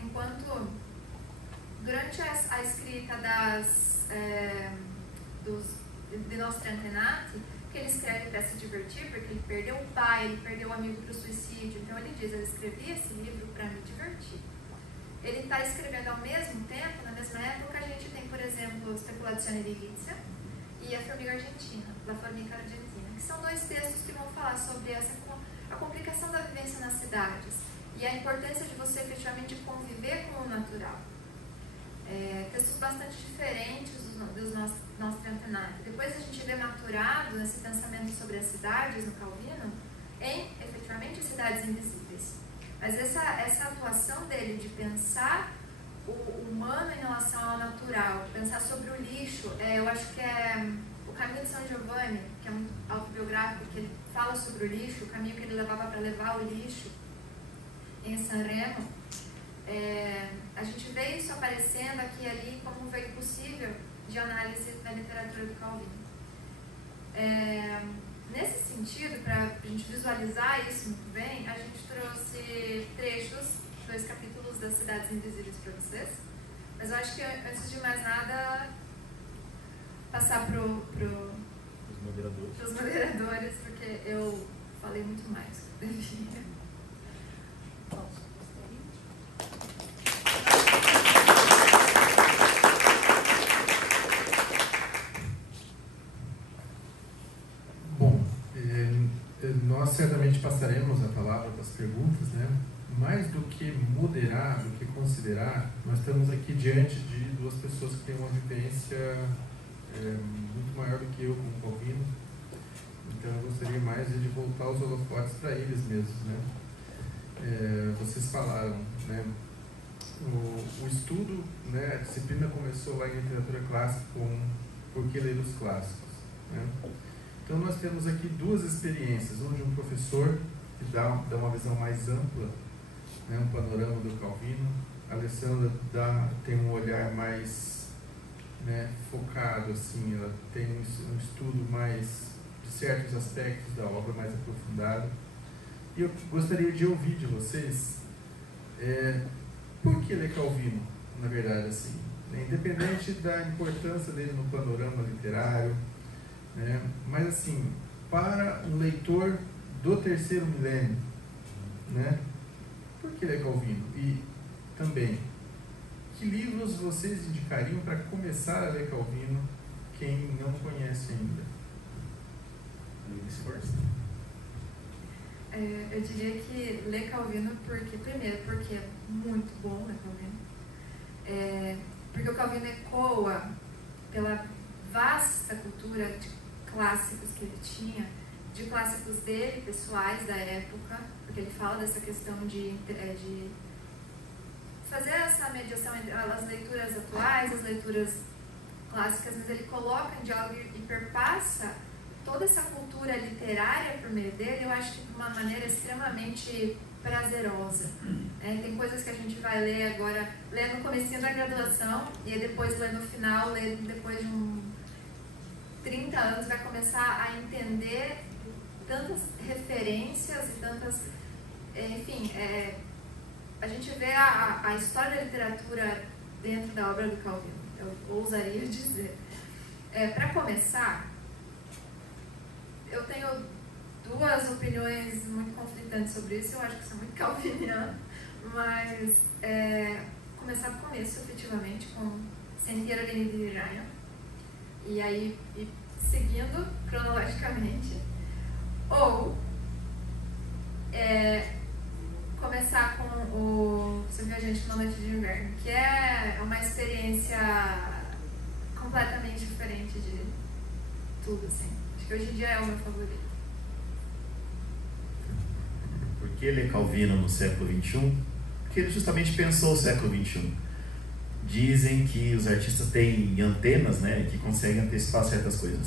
durante a escrita de Nostra Antenati, que ele escreve para se divertir, porque ele perdeu o pai, ele perdeu o amigo para o suicídio. Então ele diz, eu escrevi esse livro para me divertir. Ele está escrevendo ao mesmo tempo, na mesma época, a gente tem, por exemplo, Speculazione Edilizia e A Formiga Argentina, La Formica Argentina, que são dois textos que vão falar sobre a complicação da vivência nas cidades e a importância de você efetivamente conviver com o natural. Textos bastante diferentes dos Nostra Antenati. Depois a gente vê maturado esse pensamento sobre as cidades no Calvino em, efetivamente, cidades invisíveis. Mas essa atuação dele de pensar o humano em relação ao natural, pensar sobre o lixo, eu acho que é o Caminho de São Giovanni, que é muito autobiográfico, que ele fala sobre o lixo, o caminho que ele levava para levar o lixo em San Remo. A gente vê isso aparecendo aqui e ali como um veio possível de análise da literatura do Calvino. Nesse sentido, para a gente visualizar isso muito bem, a gente trouxe trechos, 2 capítulos das Cidades Invisíveis para vocês. Mas eu acho que, antes de mais nada, passar para os moderadores, porque eu falei muito mais do que devia. Nós certamente passaremos a palavra para as perguntas, né? Mais do que moderar, do que considerar, nós estamos aqui diante de 2 pessoas que têm uma vivência muito maior do que eu como Calvino. Então eu gostaria mais de voltar os holofotes para eles mesmos, né? Vocês falaram, né? O estudo, né? A disciplina começou lá em literatura clássica com Por que ler os clássicos, né? Então nós temos aqui 2 experiências, uma de um professor que dá uma visão mais ampla, né, um panorama do Calvino. A Alessandra tem um olhar mais, né, focado, assim, ela tem um estudo mais de certos aspectos da obra, mais aprofundado. E eu gostaria de ouvir de vocês por que ler Calvino, na verdade, assim, né, independente da importância dele no panorama literário, né? Mas assim, para um leitor do 3º milênio, né? Por que ler Calvino? E também, que livros vocês indicariam para começar a ler Calvino, quem não conhece ainda? Eu diria que ler Calvino, primeiro, porque é muito bom ler Calvino, porque o Calvino ecoa pela vasta cultura de clássicos que ele tinha, de clássicos dele, pessoais da época, porque ele fala dessa questão de fazer essa mediação entre as leituras atuais, as leituras clássicas, mas ele coloca em diálogo e perpassa toda essa cultura literária por meio dele, eu acho que de uma maneira extremamente prazerosa. Tem coisas que a gente vai ler agora, ler no comecinho da graduação, e depois ler no final, ler depois de 30 anos, vai começar a entender tantas referências e tantas, enfim, a gente vê a história da literatura dentro da obra do Calvino, eu ousaria dizer. Para começar, eu tenho duas opiniões muito conflitantes sobre isso, eu acho que sou muito calviniana, mas começar do começo, efetivamente, com Sentiero di Miranha, e aí seguindo cronologicamente, ou começar com o Seu Viajante na Noite de Inverno, que é uma experiência completamente diferente de tudo, assim. Acho que hoje em dia é o meu favorito. Por que ele é Calvino no século XXI? Porque ele justamente pensou o século XXI. Dizem que os artistas têm antenas, né, que conseguem antecipar certas coisas.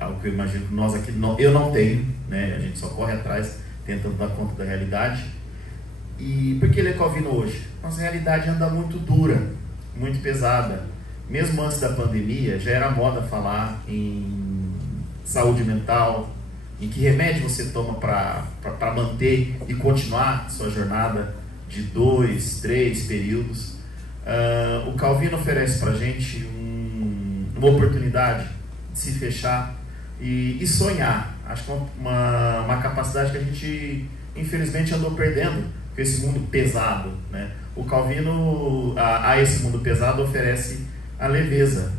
Algo que eu imagino que nós aqui, eu não tenho, né, a gente só corre atrás tentando dar conta da realidade. E por que ele é Calvino hoje? Nossa realidade anda muito dura, muito pesada. Mesmo antes da pandemia, já era moda falar em saúde mental, em que remédio você toma para manter e continuar sua jornada de 2, 3 períodos. O Calvino oferece para a gente uma oportunidade de se fechar e sonhar. Acho que uma capacidade que a gente, infelizmente, andou perdendo com esse mundo pesado, né? O Calvino, a esse mundo pesado, oferece a leveza.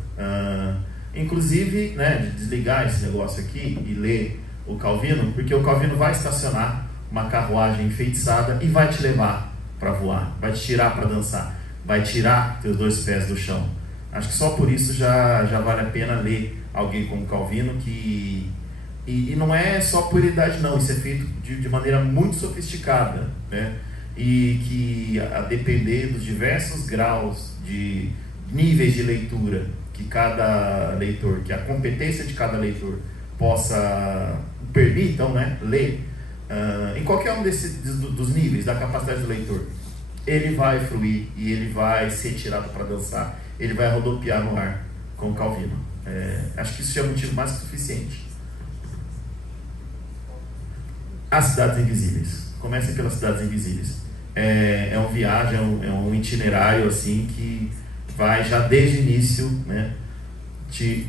Inclusive, né, de desligar esse negócio aqui e ler o Calvino, porque o Calvino vai estacionar uma carruagem enfeitiçada e vai te levar para voar, vai te tirar para dançar, vai tirar teus 2 pés do chão. Acho que só por isso já vale a pena ler alguém como Calvino, e não é só por idade não, isso é feito de maneira muito sofisticada, né? E que, a depender dos diversos graus de níveis de leitura que cada leitor, que a competência de cada leitor possa permitam, né, ler, em qualquer um dos níveis da capacidade do leitor, ele vai fruir e ele vai ser tirado para dançar, ele vai rodopiar no ar com Calvino. Acho que isso já é motivo mais que suficiente. As Cidades Invisíveis. Comecem pelas Cidades Invisíveis. É uma viagem, é um itinerário assim que vai já desde o início, né, te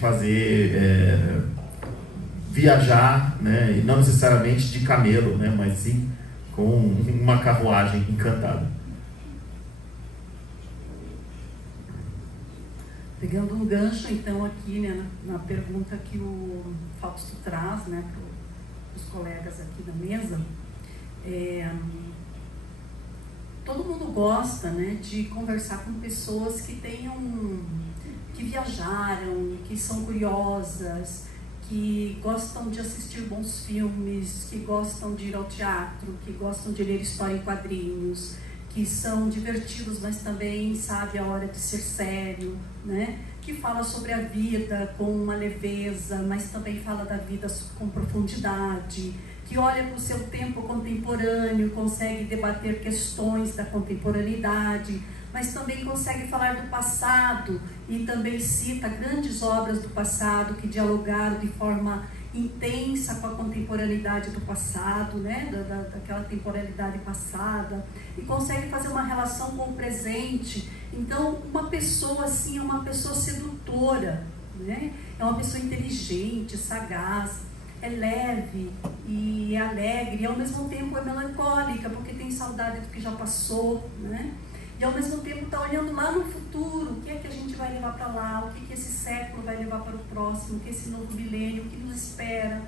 fazer viajar, né, e não necessariamente de camelo, né, mas sim com uma carruagem encantada. Pegando um gancho, então, aqui, né, na pergunta que o Fausto traz, né, para os colegas aqui da mesa, todo mundo gosta, né, de conversar com pessoas que que viajaram, que são curiosas, que gostam de assistir bons filmes, que gostam de ir ao teatro, que gostam de ler história em quadrinhos, que são divertidos, mas também sabe a hora de ser sério, né? Que fala sobre a vida com uma leveza, mas também fala da vida com profundidade, que olha para o seu tempo contemporâneo, consegue debater questões da contemporaneidade, mas também consegue falar do passado e também cita grandes obras do passado que dialogaram de forma intensa com a contemporaneidade do passado, né? daquela temporalidade passada, e consegue fazer uma relação com o presente. Então, uma pessoa assim é uma pessoa sedutora, né? É uma pessoa inteligente, sagaz, é leve e é alegre, e ao mesmo tempo é melancólica, porque tem saudade do que já passou, né? E ao mesmo tempo está olhando lá no futuro, o que é que a gente vai levar para lá, o que que esse século vai levar para o próximo, o que esse novo milênio, o que nos espera.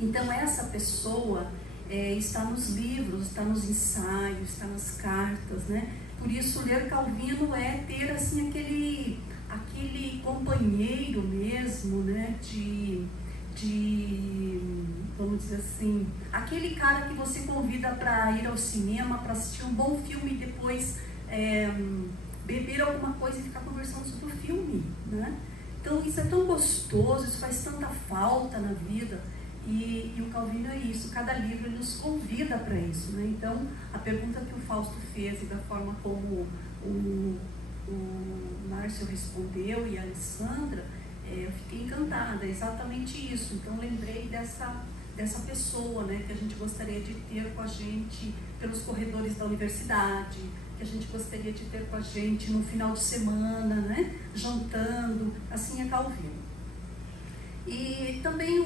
Então essa pessoa está nos livros, está nos ensaios, está nas cartas, né? Por isso ler Calvino é ter assim aquele companheiro mesmo, né? Vamos dizer assim, aquele cara que você convida para ir ao cinema, para assistir um bom filme e depois beber alguma coisa e ficar conversando sobre o filme, né? Então isso é tão gostoso, isso faz tanta falta na vida, e o Calvino é isso, cada livro ele nos convida para isso, né? Então a pergunta que o Fausto fez e da forma como o Márcio respondeu e a Alessandra, eu fiquei encantada, é exatamente isso. Então lembrei dessa pessoa, né, que a gente gostaria de ter com a gente pelos corredores da universidade, que a gente gostaria de ter com a gente no final de semana, né, jantando, assim é Calvino. E também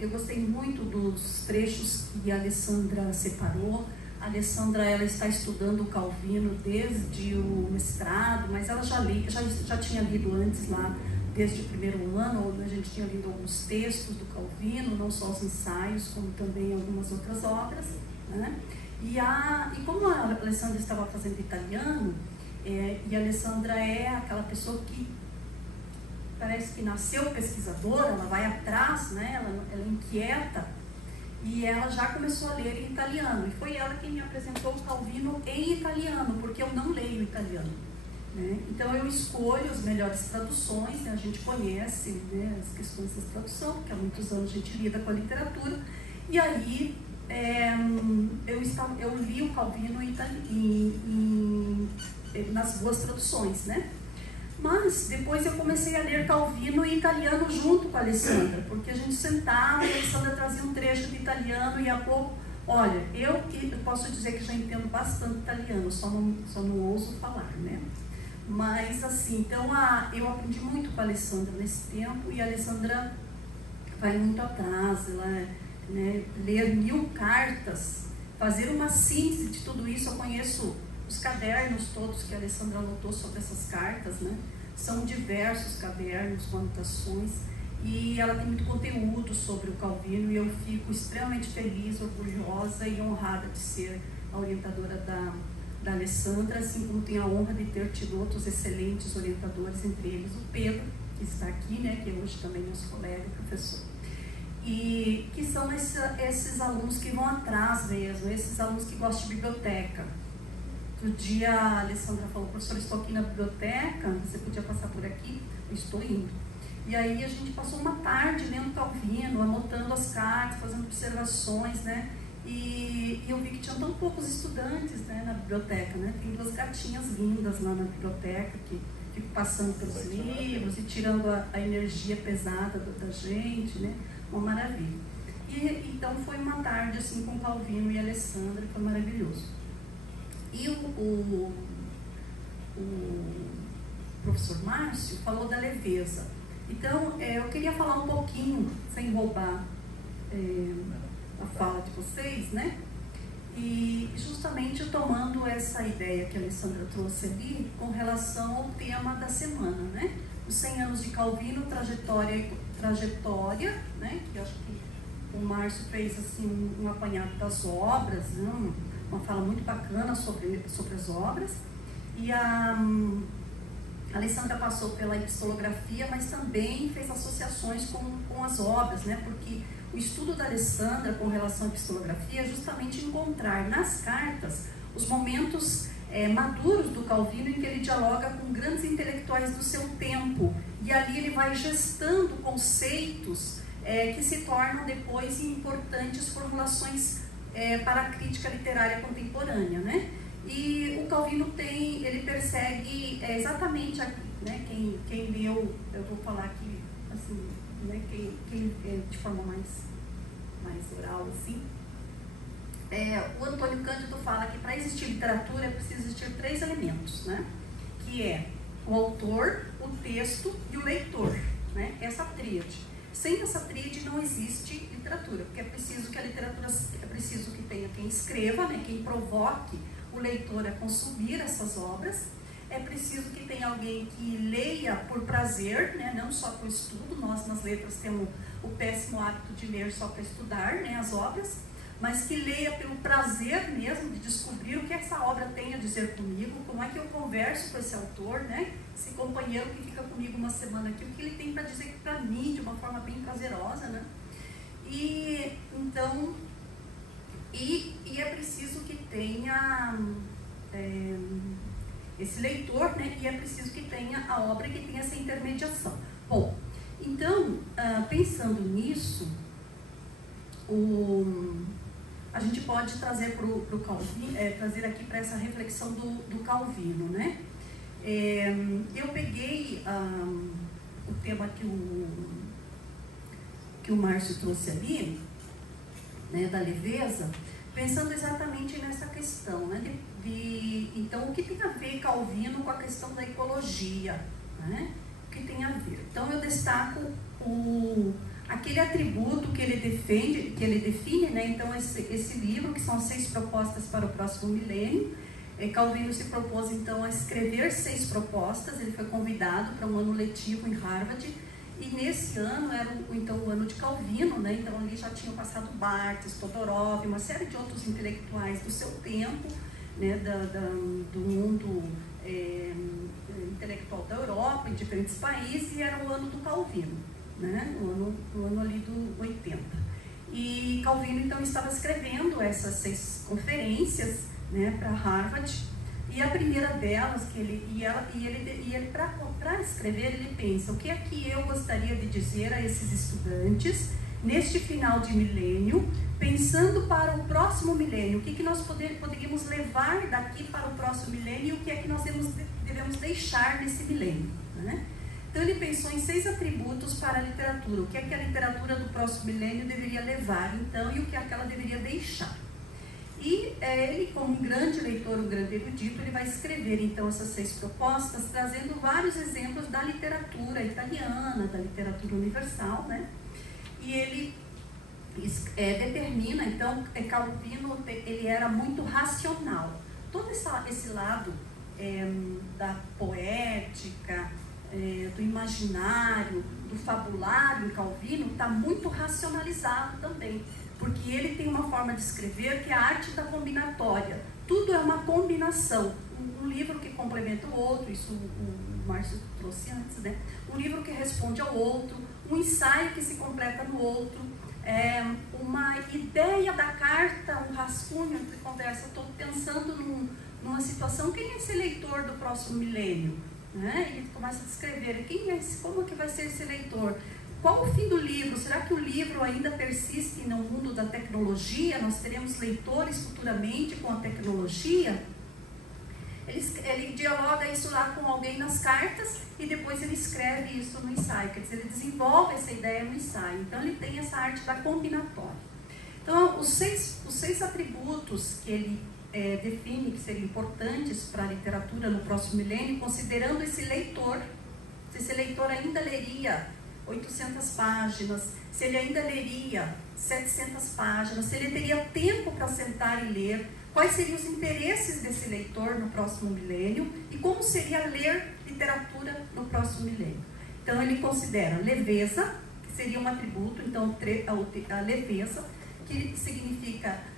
eu gostei muito dos trechos que a Alessandra separou. A Alessandra, ela está estudando o Calvino desde o mestrado, mas ela já tinha lido antes lá, desde o primeiro ano, a gente tinha lido alguns textos do Calvino, não só os ensaios, como também algumas outras obras, né? E como a Alessandra estava fazendo italiano, e a Alessandra é aquela pessoa que parece que nasceu pesquisadora, ela vai atrás, né? Ela inquieta, e ela já começou a ler em italiano, e foi ela quem me apresentou o Calvino em italiano, porque eu não leio italiano, né? Então eu escolho as melhores traduções, né? A gente conhece, né, as questões da tradução, porque há muitos anos a gente lida com a literatura, e aí eu li o Calvino nas duas traduções, né? Mas depois eu comecei a ler Calvino em italiano junto com a Alessandra, porque a gente sentava e a Alessandra trazia um trecho de italiano e a pouco, olha, eu posso dizer que já entendo bastante italiano, só não ouso falar, né? Mas assim, então eu aprendi muito com a Alessandra nesse tempo, e a Alessandra vai muito atrás, ela, né, ler 1000 cartas, fazer uma síntese de tudo isso. Eu conheço os cadernos todos que a Alessandra anotou sobre essas cartas, né? São diversos cadernos com anotações, e ela tem muito conteúdo sobre o Calvino, e eu fico extremamente feliz, orgulhosa e honrada de ser a orientadora da Alessandra, assim como tenho a honra de ter tido outros excelentes orientadores, entre eles o Pedro, que está aqui, né, que hoje também é nosso colega e professor. E que são esses alunos que vão atrás mesmo, esses alunos que gostam de biblioteca. Outro dia a Alessandra falou, professor, estou aqui na biblioteca, você podia passar por aqui? Eu estou indo. E aí a gente passou uma tarde lendo Calvino, anotando as cartas, fazendo observações, né? E eu vi que tinham tão poucos estudantes, né, na biblioteca, né? Tem 2 gatinhas lindas lá na biblioteca que ficam passando pelos livros e tirando a energia pesada da gente, né? Uma maravilha. E então foi uma tarde assim com Calvino e Alessandra, foi maravilhoso. E o professor Márcio falou da leveza. Então, eu queria falar um pouquinho, sem roubar a fala de vocês, né? E justamente tomando essa ideia que a Alessandra trouxe ali, com relação ao tema da semana, né? Os 100 anos de Calvino, trajetória, né? Que eu acho que o Márcio fez assim, um apanhado das obras, né? Uma fala muito bacana sobre as obras. E a Alessandra passou pela epistolografia, mas também fez associações com as obras, né? Porque o estudo da Alessandra com relação à epistolografia é justamente encontrar nas cartas os momentos maduros do Calvino, em que ele dialoga com grandes intelectuais do seu tempo, e ali ele vai gestando conceitos que se tornam depois importantes formulações para a crítica literária contemporânea, né? E o Calvino ele persegue exatamente aqui, né? Quem leu, eu vou falar aqui assim, né? Quem de forma mais oral assim, o Antônio Cândido fala que para existir literatura é preciso existir 3 elementos, né? Que é o autor, o texto e o leitor, né? Essa tríade. Sem essa tríade não existe literatura, porque é preciso que a literatura, é preciso que tenha quem escreva, né, quem provoque o leitor a consumir essas obras, é preciso que tenha alguém que leia por prazer, né, não só por estudo. Nós nas letras temos o péssimo hábito de ler só para estudar, né, as obras, mas que leia pelo prazer mesmo de descobrir o que essa obra tem a dizer comigo, como é que eu converso com esse autor, né? Esse companheiro que fica comigo uma semana aqui, o que ele tem para dizer para mim de uma forma bem prazerosa, né? E então, é preciso que tenha esse leitor, né? E é preciso que tenha a obra que tenha essa intermediação. Bom, então, pensando nisso, a gente pode trazer para o Calvino, trazer aqui para essa reflexão do Calvino, né? Eu peguei o tema que o Márcio trouxe ali, né, da leveza, pensando exatamente nessa questão, né, então, o que tem a ver Calvino com a questão da ecologia, né? O que tem a ver? Então, eu destaco aquele atributo que ele define, né? Então, esse livro, que são as 6 propostas para o próximo milênio. Calvino se propôs, então, a escrever 6 propostas. Ele foi convidado para um ano letivo em Harvard, e nesse ano era então o ano de Calvino, né? Então, ali já tinham passado Barthes, Todorov, uma série de outros intelectuais do seu tempo, né? Do mundo intelectual da Europa, em diferentes países, e era o ano do Calvino, né? O ano ali do 80. E Calvino, então, estava escrevendo essas 6 conferências, né, para Harvard, e a primeira delas, para escrever, ele pensa: o que é que eu gostaria de dizer a esses estudantes neste final de milênio, pensando para o próximo milênio? O que nós poderíamos levar daqui para o próximo milênio, e o que é que nós devemos deixar nesse milênio, né? Então, ele pensou em 6 atributos para a literatura. O que é que a literatura do próximo milênio deveria levar, então, e o que é que ela deveria deixar. E ele, como um grande leitor, um grande erudito, ele vai escrever, então, essas 6 propostas, trazendo vários exemplos da literatura italiana, da literatura universal, né? E ele determina, então, Calvino, ele era muito racional. Todo esse lado da poética, do imaginário, do fabulário em Calvino, está muito racionalizado também, porque ele tem uma forma de escrever que é a arte da combinatória. Tudo é uma combinação. Um livro que complementa o outro, isso o Márcio trouxe antes, né? Um livro que responde ao outro, um ensaio que se completa no outro, uma ideia da carta, um rascunho de conversa. Estou pensando numa situação: quem é esse leitor do próximo milênio? Né? E ele começa a descrever como que vai ser esse leitor. Qual o fim do livro? Será que o livro ainda persiste no mundo da tecnologia? Nós teremos leitores futuramente com a tecnologia? Ele dialoga isso lá com alguém nas cartas, e depois ele escreve isso no ensaio. Quer dizer, ele desenvolve essa ideia no ensaio. Então, ele tem essa arte da combinatória. Então, os seis atributos que ele define que seriam importantes para a literatura no próximo milênio, considerando esse leitor, se esse leitor ainda leria 800 páginas, se ele ainda leria 700 páginas, se ele teria tempo para sentar e ler, quais seriam os interesses desse leitor no próximo milênio e como seria ler literatura no próximo milênio. Então, ele considera leveza, que seria um atributo, então a leveza, que significa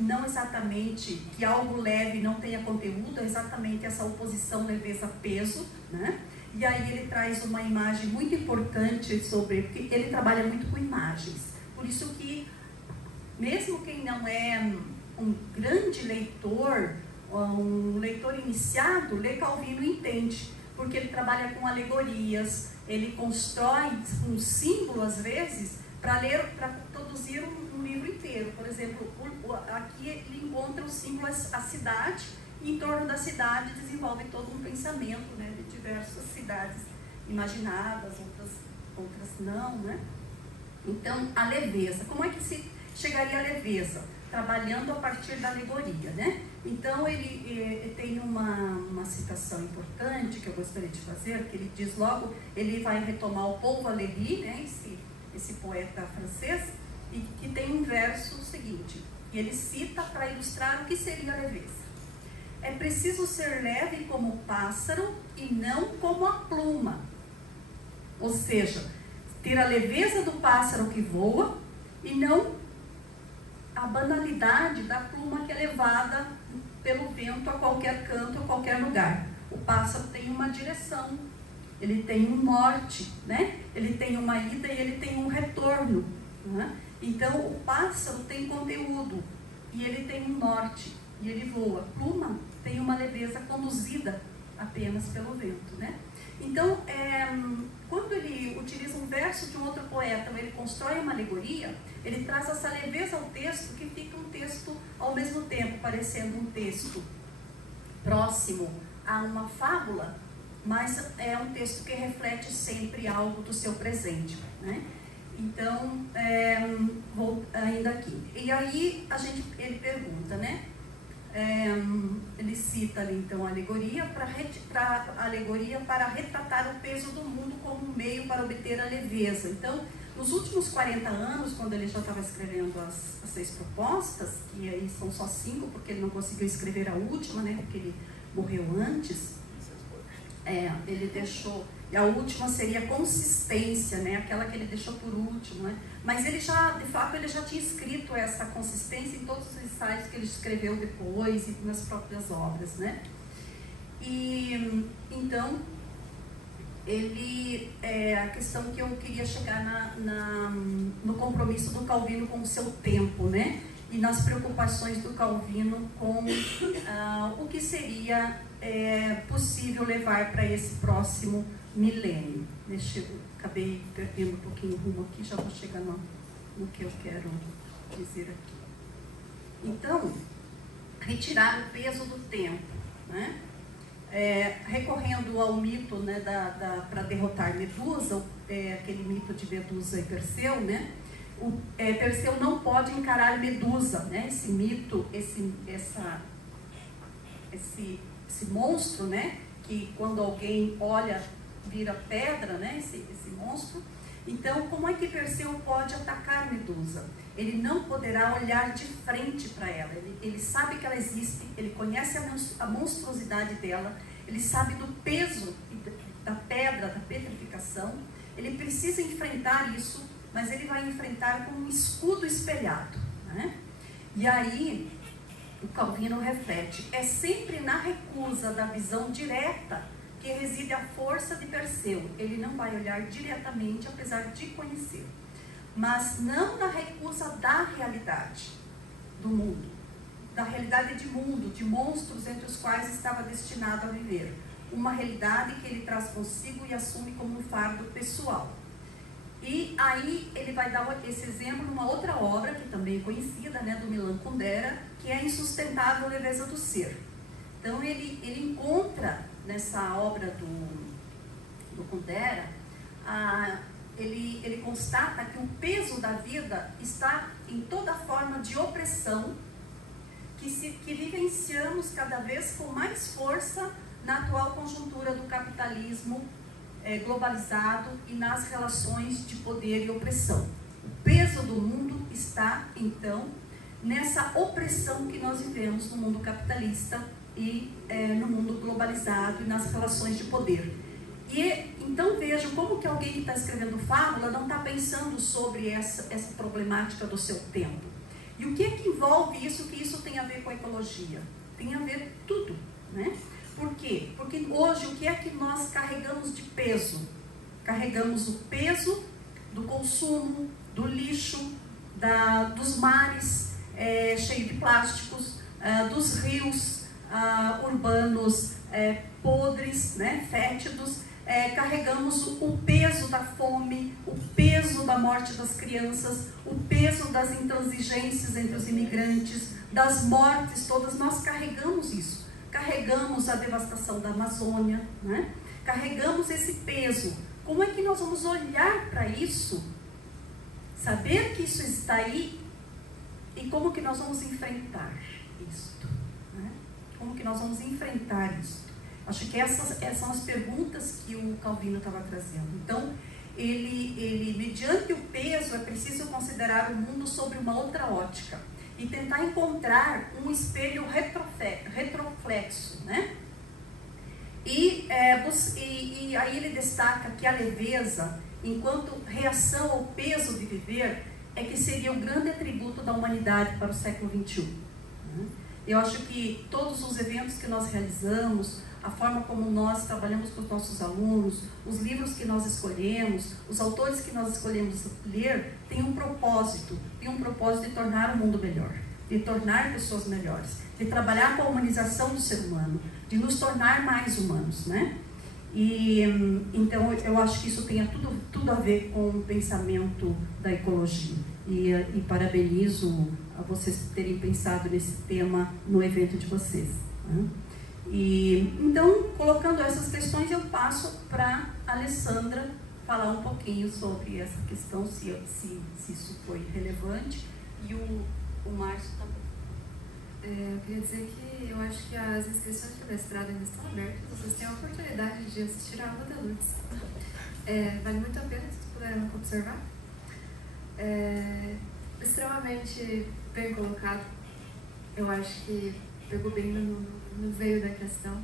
não exatamente que algo leve não tenha conteúdo, é exatamente essa oposição leveza-peso, né? E aí ele traz uma imagem muito importante porque ele trabalha muito com imagens. Por isso que, mesmo quem não é um grande leitor, um leitor iniciado, lê Calvino e entende, porque ele trabalha com alegorias, ele constrói um símbolo, às vezes, para produzir um livro inteiro. Por exemplo, aqui ele encontra o símbolo a cidade, e em torno da cidade desenvolve todo um pensamento, né, de diversas cidades imaginadas, outras não, né? Então, a leveza. Como é que se chegaria à leveza? Trabalhando a partir da alegoria, né? Então, ele tem uma citação importante que eu gostaria de fazer, que ele diz logo, ele vai retomar o Paul Valéry, né, esse poeta francês, e que tem um verso seguinte, e ele cita para ilustrar o que seria a leveza. É preciso ser leve como o pássaro e não como a pluma. Ou seja, ter a leveza do pássaro que voa e não a banalidade da pluma que é levada pelo vento a qualquer canto, a qualquer lugar. O pássaro tem uma direção, ele tem um norte, né? Ele tem uma ida e ele tem um retorno, né? Então, o pássaro tem conteúdo e ele tem um norte e ele voa. Pluma tem uma leveza conduzida apenas pelo vento, né? Então, quando ele utiliza um verso de um outro poeta, ou ele constrói uma alegoria, ele traz essa leveza ao texto, que fica um texto, ao mesmo tempo, parecendo um texto próximo a uma fábula, mas é um texto que reflete sempre algo do seu presente, né? Então, vou ainda aqui. E aí ele pergunta, né? Ele cita ali então a alegoria para retratar o peso do mundo como um meio para obter a leveza. Então, nos últimos 40 anos, quando ele já estava escrevendo as 6 propostas, que aí são só 5, porque ele não conseguiu escrever a última, né? Porque ele morreu antes. Ele deixou, e a última seria a consistência, né? Aquela que ele deixou por último, né? Mas ele já, de fato, ele já tinha escrito essa consistência em todos os ensaios que ele escreveu depois e nas próprias obras, né? E então a questão que eu queria chegar no compromisso do Calvino com o seu tempo, né? E nas preocupações do Calvino com o que seria possível levar para esse próximo milênio. Acabei perdendo um pouquinho o rumo aqui, já vou chegar no que eu quero dizer aqui. Então, retirar o peso do tempo, né? Recorrendo ao mito, né, para derrotar Medusa, aquele mito de Medusa e Perseu, né? Perseu não pode encarar Medusa, né? Esse mito, esse monstro, né? Que quando alguém olha, vira pedra, né? Esse monstro. Então, como é que Perseu pode atacar Medusa? Ele não poderá olhar de frente para ela. Ele sabe que ela existe, ele conhece a monstruosidade dela, ele sabe do peso da pedra, da petrificação. Ele precisa enfrentar isso, mas ele vai enfrentar com um escudo espelhado, né? E aí, o Calvino reflete, é sempre na recusa da visão direta que reside a força de Perseu. Ele não vai olhar diretamente, apesar de conhecer, mas não na recusa da realidade do mundo, da realidade de mundo, de monstros entre os quais estava destinado a viver. Uma realidade que ele traz consigo e assume como um fardo pessoal. E aí ele vai dar esse exemplo numa outra obra, que também é conhecida, né, do Milan Kundera, que é a Insustentável Leveza do Ser. Então ele encontra nessa obra do Kundera, ele constata que o peso da vida está em toda forma de opressão que vivenciamos cada vez com mais força na atual conjuntura do capitalismo globalizado e nas relações de poder e opressão. O peso do mundo está, então, nessa opressão que nós vivemos no mundo capitalista e no mundo globalizado e nas relações de poder. E então vejo como que alguém que está escrevendo fábula não está pensando sobre essa problemática do seu tempo. E o que é que envolve isso, que isso tem a ver com a ecologia? Tem a ver tudo, né? Por quê? Porque hoje o que é que nós carregamos de peso? Carregamos o peso do consumo, do lixo, dos mares cheios de plásticos, dos rios urbanos podres, né, fétidos. Carregamos o peso da fome, o peso da morte das crianças, o peso das intransigências entre os imigrantes, das mortes todas. Nós carregamos isso. Carregamos a devastação da Amazônia, né? Carregamos esse peso. Como é que nós vamos olhar para isso, saber que isso está aí e como que nós vamos enfrentar isto, né? Como que nós vamos enfrentar isso? Acho que essas são as perguntas que o Calvino estava trazendo. Então, ele mediante o peso, é preciso considerar o mundo sob uma outra ótica e tentar encontrar um espelho retroflexo, né? E aí ele destaca que a leveza, enquanto reação ao peso de viver, é que seria o grande atributo da humanidade para o século XXI. Eu acho que todos os eventos que nós realizamos, a forma como nós trabalhamos com os nossos alunos, os livros que nós escolhemos, os autores que nós escolhemos ler, tem um propósito de tornar o mundo melhor, de tornar pessoas melhores, de trabalhar com a humanização do ser humano, de nos tornar mais humanos, né? E então eu acho que isso tem tudo a ver com o pensamento da ecologia. E parabenizo a vocês por terem pensado nesse tema no evento de vocês, né? E, então, colocando essas questões, eu passo para a Alessandra falar um pouquinho sobre essa questão, se isso foi relevante, e o Márcio também. Eu queria dizer que eu acho que as inscrições para o mestrado ainda estão abertas, vocês têm a oportunidade de assistir a aula da Lourdes. Vale muito a pena, se puderem observar. Extremamente bem colocado, eu acho que pegou bem no veio da questão.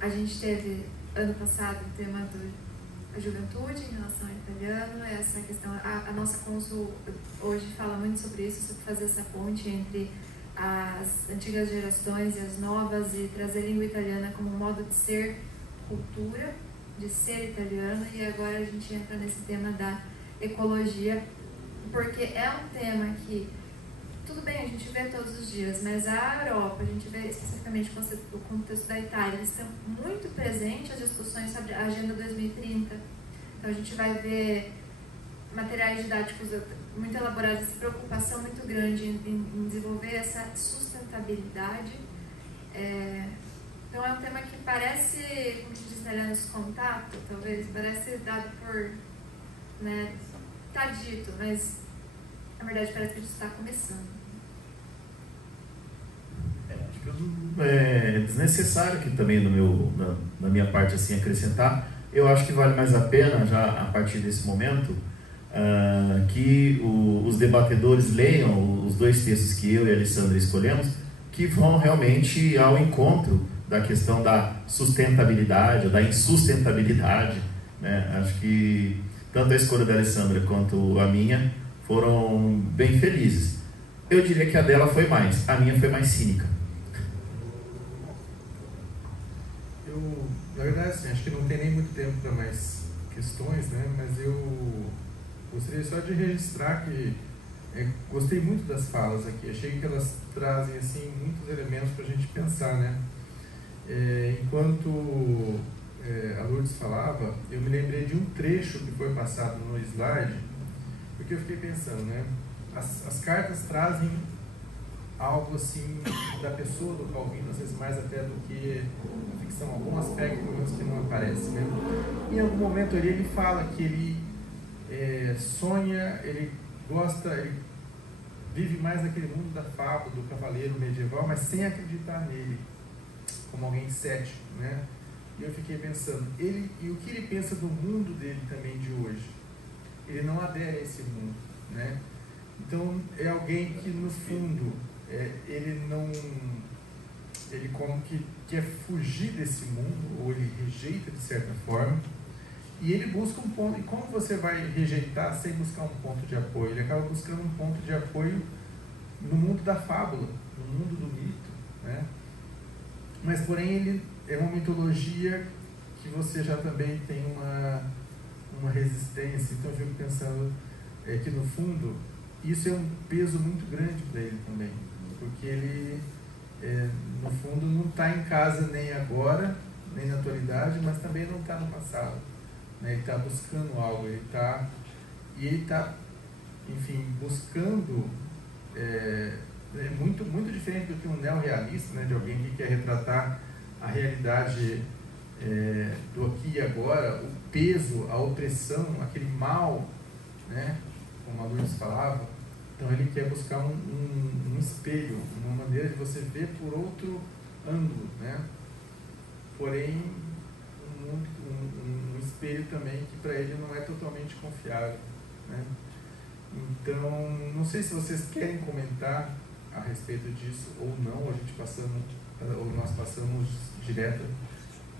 A gente teve, ano passado, o tema da juventude em relação ao italiano, essa questão, a nossa cônsul hoje fala muito sobre isso, sobre fazer essa ponte entre as antigas gerações e as novas e trazer a língua italiana como um modo de ser cultura, de ser italiano, e agora a gente entra nesse tema da ecologia, porque é um tema que, tudo bem, a gente vê todos os dias, mas a Europa, a gente vê especificamente o contexto da Itália, eles estão muito presentes as discussões sobre a Agenda 2030. Então a gente vai ver materiais didáticos muito elaborados, essa preocupação muito grande em desenvolver essa sustentabilidade. Então é um tema que parece, como a gente diz na italiano, contato, talvez, parece dado por, né, tá dito, mas na verdade parece que a gente está começando. Acho que é desnecessário que também na minha parte assim acrescentar. Eu acho que vale mais a pena, já a partir desse momento, que os debatedores leiam os dois textos que eu e a Alessandra escolhemos, que vão realmente ao encontro da questão da sustentabilidade, ou da insustentabilidade, né? Acho que tanto a escolha da Alessandra quanto a minha foram bem felizes. Eu diria que a dela foi mais, a minha foi mais cínica. Na verdade, assim, acho que não tem nem muito tempo para mais questões, né? Mas eu gostaria só de registrar que gostei muito das falas aqui. Achei que elas trazem assim muitos elementos para a gente pensar, né? Enquanto a Lourdes falava, eu me lembrei de um trecho que foi passado no slide, porque eu fiquei pensando, né? As cartas trazem algo assim da pessoa do Calvino, às vezes mais até do que a ficção, algum aspecto pelo menos que não aparece, né? Em algum momento ali ele fala que ele sonha, ele gosta, ele vive mais naquele mundo da fábula, do cavaleiro medieval, mas sem acreditar nele, como alguém cético, né? E eu fiquei pensando, e o que ele pensa do mundo dele também de hoje? Ele não adere a esse mundo, né? Então é alguém que no fundo ele como que quer fugir desse mundo, ou ele rejeita de certa forma, e ele busca um ponto. E como você vai rejeitar sem buscar um ponto de apoio? Ele acaba buscando um ponto de apoio no mundo da fábula, no mundo do mito, né? Mas porém ele é uma mitologia que você já também tem uma resistência. Então eu fico pensando que no fundo isso é um peso muito grande para ele também, porque ele no fundo não está em casa nem agora, nem na atualidade, mas também não está no passado, né? Ele está buscando algo, ele está, enfim, buscando, muito, muito diferente do que um neorrealista, né? De alguém que quer retratar a realidade do aqui e agora, o peso, a opressão, aquele mal, né? Como a Lourdes falava. Então ele quer buscar um espelho, uma maneira de você ver por outro ângulo, né? Porém, um espelho também que para ele não é totalmente confiável, né? Então, não sei se vocês querem comentar a respeito disso ou não, ou nós passamos direto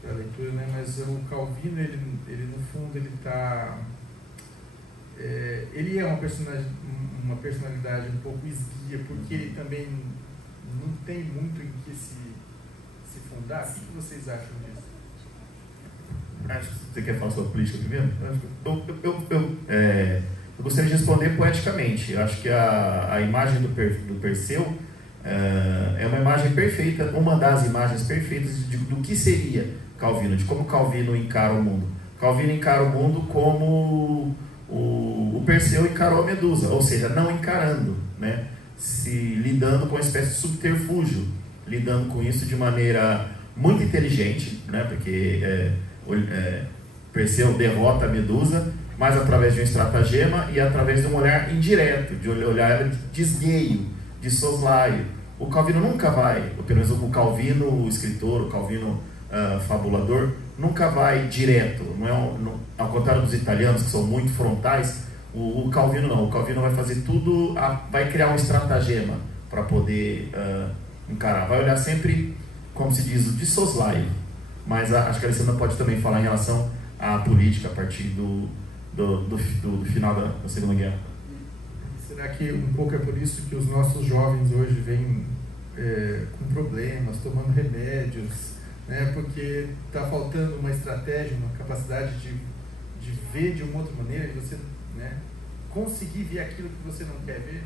para a leitura, né? Mas o Calvino, ele no fundo, ele está... ele é uma personalidade um pouco esguia, porque ele também não tem muito em que se fundar. O que vocês acham disso? Acho que você quer falar sobre política primeiro? Eu gostaria de responder poeticamente. Eu acho que a imagem do Perseu é uma imagem perfeita, uma das imagens perfeitas do que seria Calvino, de como Calvino encara o mundo. Calvino encara o mundo como o Perseu encarou a Medusa, ou seja, não encarando, né? Se lidando com uma espécie de subterfúgio, lidando com isso de maneira muito inteligente, né? Porque Perseu derrota a Medusa, mas através de um estratagema e através de um olhar indireto, de olhar de esgueio, de soslaio. O Calvino nunca vai, ou pelo menos o Calvino, o escritor, o Calvino fabulador, nunca vai direto. Ao contrário dos italianos, que são muito frontais, o Calvino não. O Calvino vai fazer tudo, vai criar um estratagema para poder encarar. Vai olhar sempre, como se diz, de soslaio. Mas acho que a Alessandra pode também falar em relação à política a partir do final da Segunda Guerra. Será que um pouco é por isso que os nossos jovens hoje vêm com problemas, tomando remédios, né? Porque está faltando uma estratégia, uma capacidade de ver de uma outra maneira, de você, né, conseguir ver aquilo que você não quer ver?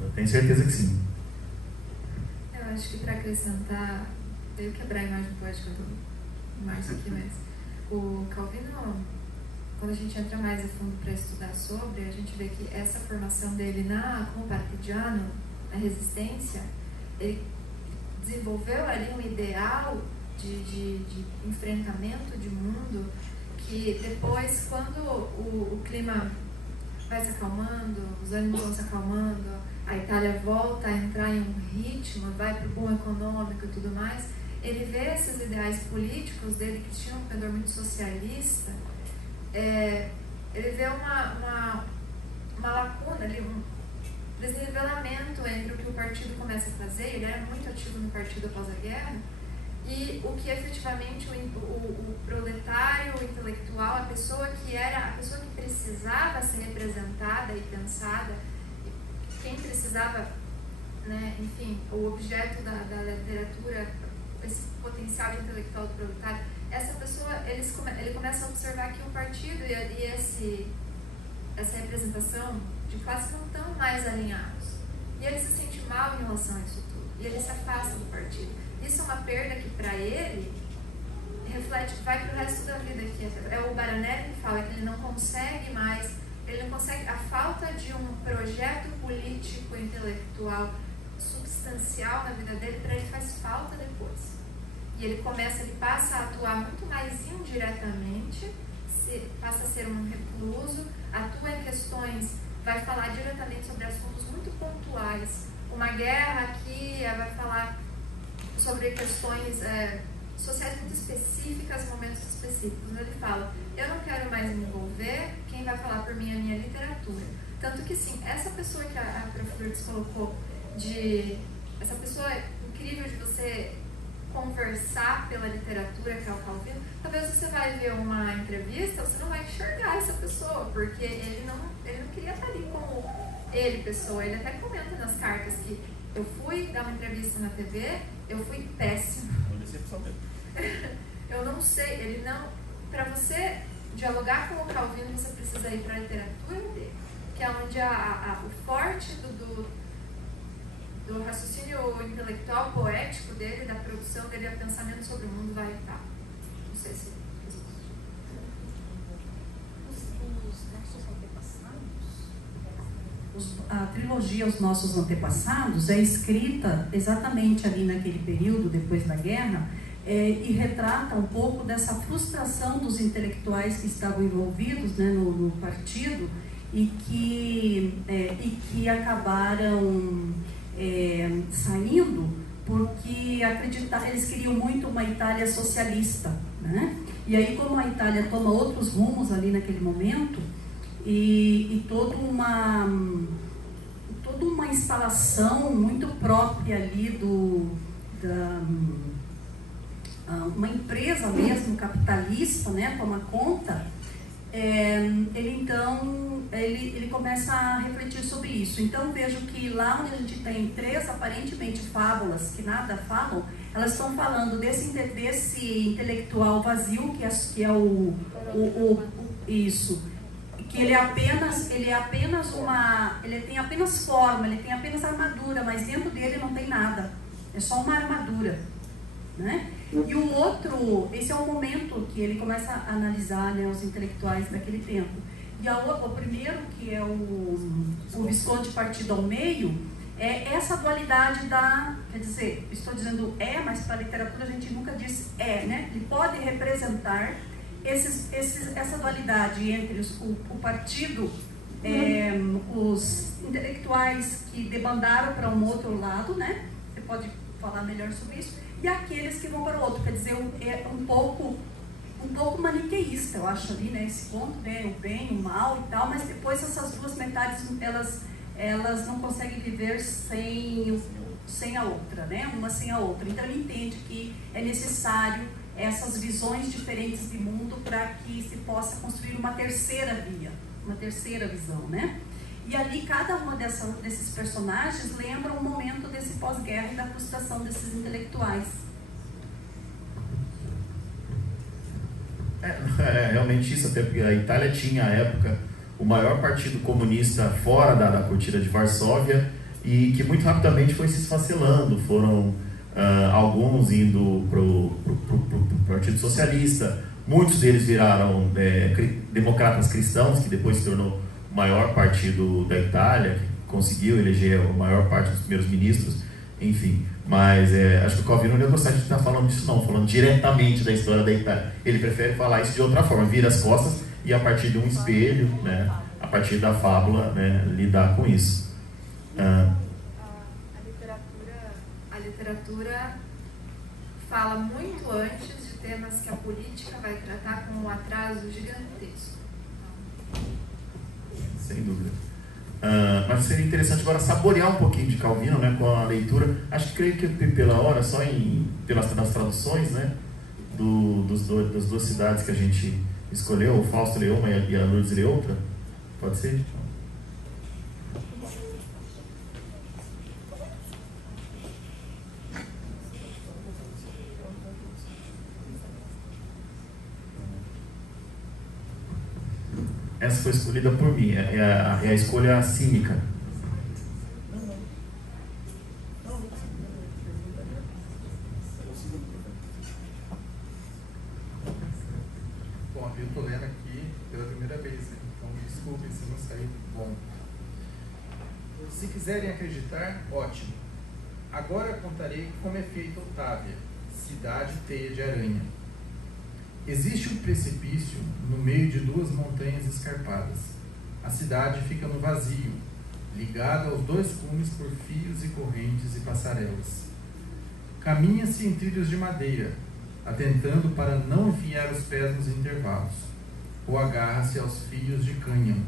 Eu tenho certeza que sim. Eu acho que, para acrescentar, eu quebrar a imagem poética do Márcio aqui, mas o Calvino, quando a gente entra mais a fundo para estudar sobre, a gente vê que essa formação dele como partigiano, a resistência, ele desenvolveu ali um ideal de enfrentamento de mundo que depois, quando o clima vai se acalmando, os ânimos vão se acalmando, a Itália volta a entrar em um ritmo, vai para o boom econômico e tudo mais, ele vê esses ideais políticos dele, que tinham um pendor muito socialista, ele vê uma lacuna ali, um desnivelamento entre o que o partido começa a fazer. Ele era muito ativo no partido após a guerra, e o que efetivamente o proletário, o intelectual, a pessoa que precisava ser representada e pensada, quem precisava, né, enfim, o objeto da literatura, esse potencial intelectual do proletário, essa pessoa, ele começa a observar que o partido e essa representação de classes não estão mais alinhados. E ele se sente mal em relação a isso tudo. E ele se afasta do partido. Isso é uma perda que, para ele, reflete, vai para o resto da vida. Que é o Baranelli que fala que ele não consegue mais, a falta de um projeto político, intelectual, substancial na vida dele, para ele faz falta depois. E ele passa a atuar muito mais indiretamente, passa a ser um recluso, atua em questões, vai falar diretamente sobre assuntos muito pontuais. Uma guerra aqui, vai falar sobre questões sociais muito específicas, momentos específicos. Ele fala, eu não quero mais me envolver, quem vai falar por mim é a minha literatura. Tanto que, sim, essa pessoa que a Prof. Lourdes colocou, essa pessoa incrível de você conversar pela literatura, que é o Calvino, talvez você vai ver uma entrevista, você não vai enxergar essa pessoa, porque ele não queria estar ali como ele, pessoa. Ele até comenta nas cartas que eu fui dar uma entrevista na TV, eu fui péssimo. Eu não sei, para você dialogar com o Calvino, você precisa ir para a literatura dele, que é onde o forte do raciocínio intelectual, poético dele, da produção dele, o pensamento sobre o mundo vai estar. Não sei se... A trilogia Os Nossos Antepassados é escrita exatamente ali naquele período, depois da guerra, e retrata um pouco dessa frustração dos intelectuais que estavam envolvidos, né, no partido e que acabaram saindo porque eles queriam muito uma Itália socialista, né? E aí, como a Itália toma outros rumos ali naquele momento, e toda uma instalação muito própria ali uma empresa mesmo capitalista, né, toma conta, ele começa a refletir sobre isso. Então vejo que lá onde a gente tem 3 aparentemente fábulas que nada falam, elas estão falando desse intelectual vazio que é isso, que ele tem apenas forma, ele tem apenas armadura, mas dentro dele não tem nada, é só uma armadura, né? E o outro, esse é o momento que ele começa a analisar, né, os intelectuais daquele tempo. E o primeiro, que é o Visconde Partido ao Meio, É essa dualidade da, quer dizer, estou dizendo mas para a literatura a gente nunca diz né? Ele pode representar essa dualidade entre o partido, os intelectuais que debandaram para um outro lado, né? Você pode falar melhor sobre isso, e aqueles que vão para o outro, quer dizer, é um pouco maniqueísta, eu acho ali, né? Esse ponto, né? O bem, o mal e tal, mas depois essas duas metades, elas não conseguem viver sem a outra, né? Uma sem a outra. Então ele entende que é necessário essas visões diferentes de mundo para que se possa construir uma terceira via, uma terceira visão, né? E ali cada uma desses personagens lembra um momento desse pós-guerra e da frustração desses intelectuais. Realmente isso, até porque a Itália tinha à época o maior partido comunista fora da cortina de Varsóvia e que muito rapidamente foi se esfacelando. Foram alguns indo para o Partido Socialista, muitos deles viraram democratas cristãos, que depois se tornou o maior partido da Itália, que conseguiu eleger a maior parte dos primeiros ministros, enfim. Mas acho que o Calvino não ia gostar de estar falando disso não, falando diretamente da história da Itália. Ele prefere falar isso de outra forma, vira as costas e a partir de um espelho, né, a partir da fábula, né, lidar com isso. A literatura fala muito antes de temas que a política vai tratar com um atraso gigantesco. Sem dúvida. Mas seria interessante agora saborear um pouquinho de Calvino, né, com a leitura. Acho que creio que pela hora, só nas traduções, né, das duas cidades que a gente escolheu, o Fausto leu uma e a Lourdes leu outra. Pode ser? Essa foi escolhida por mim, é a escolha cínica. Bom, eu estou lendo aqui pela primeira vez, né? Então desculpem se não sair bom. Se quiserem acreditar, ótimo. Agora contarei como é feita Otávia, cidade teia de aranha. Existe um precipício no meio de duas montanhas escarpadas. A cidade fica no vazio, ligada aos dois cumes por fios e correntes e passarelas. Caminha-se em trilhos de madeira, atentando para não enfiar os pés nos intervalos, ou agarra-se aos fios de cânhamo.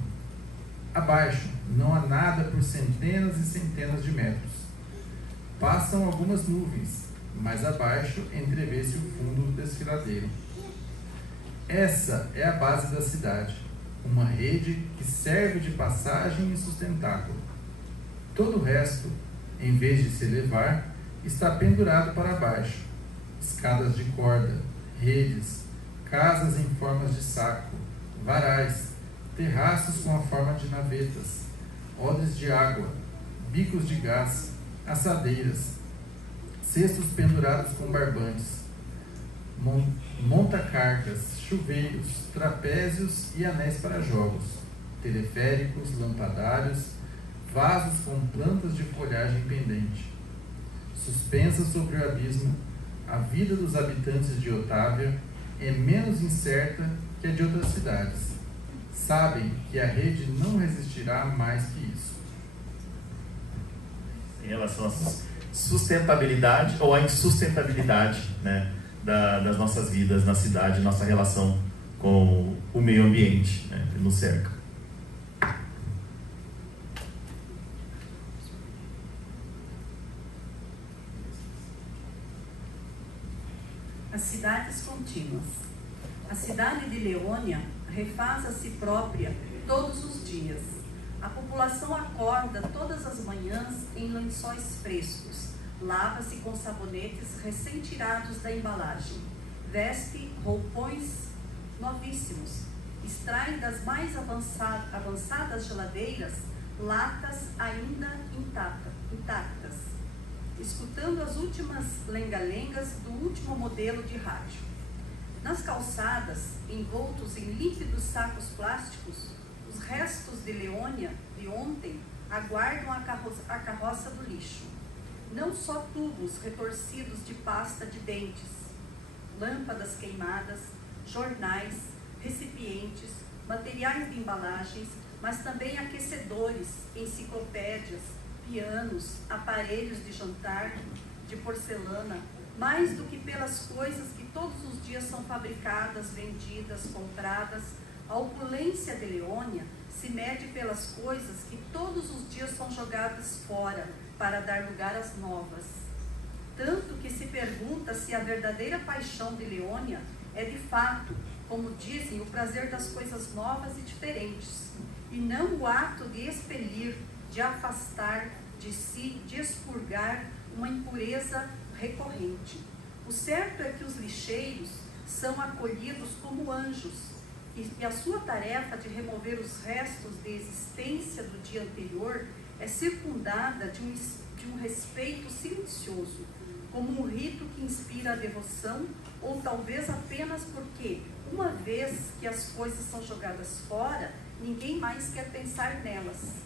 Abaixo, não há nada por centenas e centenas de metros. Passam algumas nuvens, mas abaixo entrevê-se o fundo do desfiladeiro. Essa é a base da cidade, uma rede que serve de passagem e sustentáculo. Todo o resto, em vez de se elevar, está pendurado para baixo. Escadas de corda, redes, casas em formas de saco, varais, terraços com a forma de navetas, odres de água, bicos de gás, assadeiras, cestos pendurados com barbantes, montacargas, chuveiros, trapézios e anéis para jogos, teleféricos, lampadários, vasos com plantas de folhagem pendente. Suspensa sobre o abismo, a vida dos habitantes de Otávia é menos incerta que a de outras cidades. Sabem que a rede não resistirá mais que isso. Em relação à sustentabilidade ou à insustentabilidade, né, das nossas vidas na cidade, nossa relação com o meio ambiente, né, que nos cerca. As cidades contínuas. A cidade de Leônia refaz a si própria todos os dias. A população acorda todas as manhãs em lençóis frescos, lava-se com sabonetes recém-tirados da embalagem, veste roupões novíssimos, extrai das mais avançadas geladeiras latas ainda intactas, escutando as últimas lenga-lengas do último modelo de rádio. Nas calçadas, envoltos em límpidos sacos plásticos, os restos de Leônia de ontem aguardam a carroça do lixo. Não só tubos retorcidos de pasta de dentes, lâmpadas queimadas, jornais, recipientes, materiais de embalagens, mas também aquecedores, enciclopédias, pianos, aparelhos de jantar, de porcelana, mais do que pelas coisas que todos os dias são fabricadas, vendidas, compradas. A opulência de Leônia se mede pelas coisas que todos os dias são jogadas fora para dar lugar às novas. Tanto que se pergunta se a verdadeira paixão de Leônia é de fato, como dizem, o prazer das coisas novas e diferentes, e não o ato de expelir, de afastar de si, de expurgar uma impureza recorrente. O certo é que os lixeiros são acolhidos como anjos, e a sua tarefa de remover os restos de existência do dia anterior é circundada de um respeito silencioso, como um rito que inspira a devoção, ou talvez apenas porque, uma vez que as coisas são jogadas fora, ninguém mais quer pensar nelas.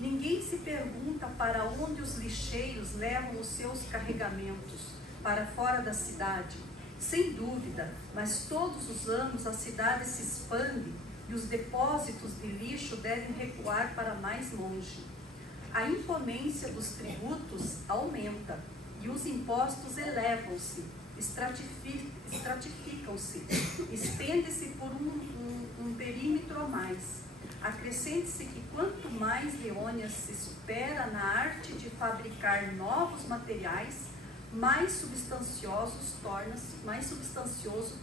Ninguém se pergunta para onde os lixeiros levam os seus carregamentos, para fora da cidade. Sem dúvida, mas todos os anos a cidade se expande e os depósitos de lixo devem recuar para mais longe. A imponência dos tributos aumenta e os impostos elevam-se, estratificam-se, estende-se por um perímetro a mais. Acrescente-se que quanto mais Leônia se supera na arte de fabricar novos materiais, mais substancioso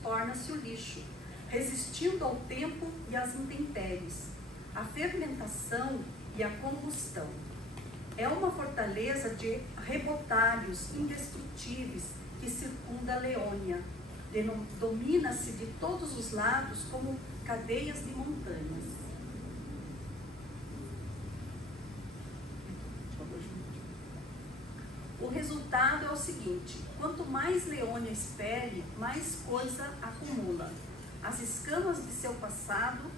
torna-se o lixo, resistindo ao tempo e às intempéries, à fermentação e à combustão. É uma fortaleza de rebotalhos indestrutíveis que circunda Leônia. Domina-se de todos os lados como cadeias de montanhas. O resultado é o seguinte: quanto mais Leônia expele, mais coisa acumula. As escamas de seu passado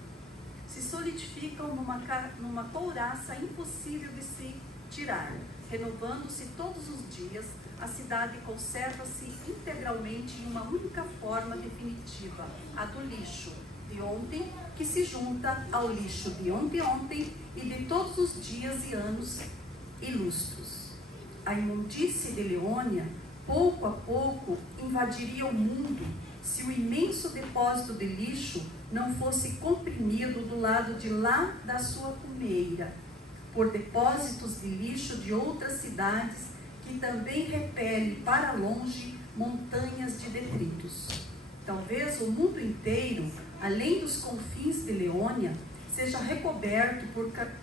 se solidificam numa couraça impossível de se tirar. Renovando-se todos os dias, a cidade conserva-se integralmente em uma única forma definitiva, a do lixo de ontem, que se junta ao lixo de ontem e de todos os dias e anos e lustros. A imundície de Leônia, pouco a pouco, invadiria o mundo se o imenso depósito de lixo não fosse comprimido do lado de lá da sua cumeira, por depósitos de lixo de outras cidades que também repelem para longe montanhas de detritos. Talvez o mundo inteiro, além dos confins de Leônia, seja recoberto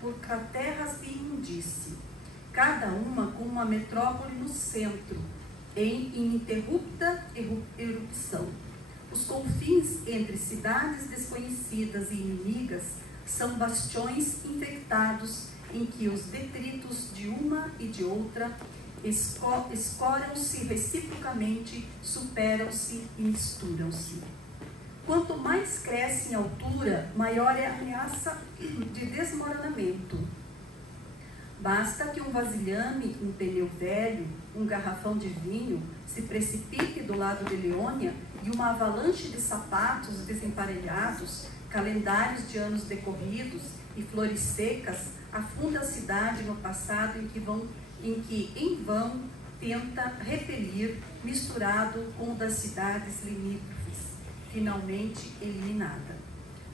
por crateras de imundície, cada uma com uma metrópole no centro, em ininterrupta erupção. Os confins entre cidades desconhecidas e inimigas são bastiões infectados em que os detritos de uma e de outra escoram-se reciprocamente, superam-se e misturam-se. Quanto mais cresce em altura, maior é a ameaça de desmoronamento. Basta que um vasilhame, um pneu velho, um garrafão de vinho se precipite do lado de Leônia e uma avalanche de sapatos desemparelhados, calendários de anos decorridos e flores secas afunda a cidade no passado em que em vão tenta repelir, misturado com o das cidades limítrofes, finalmente eliminada.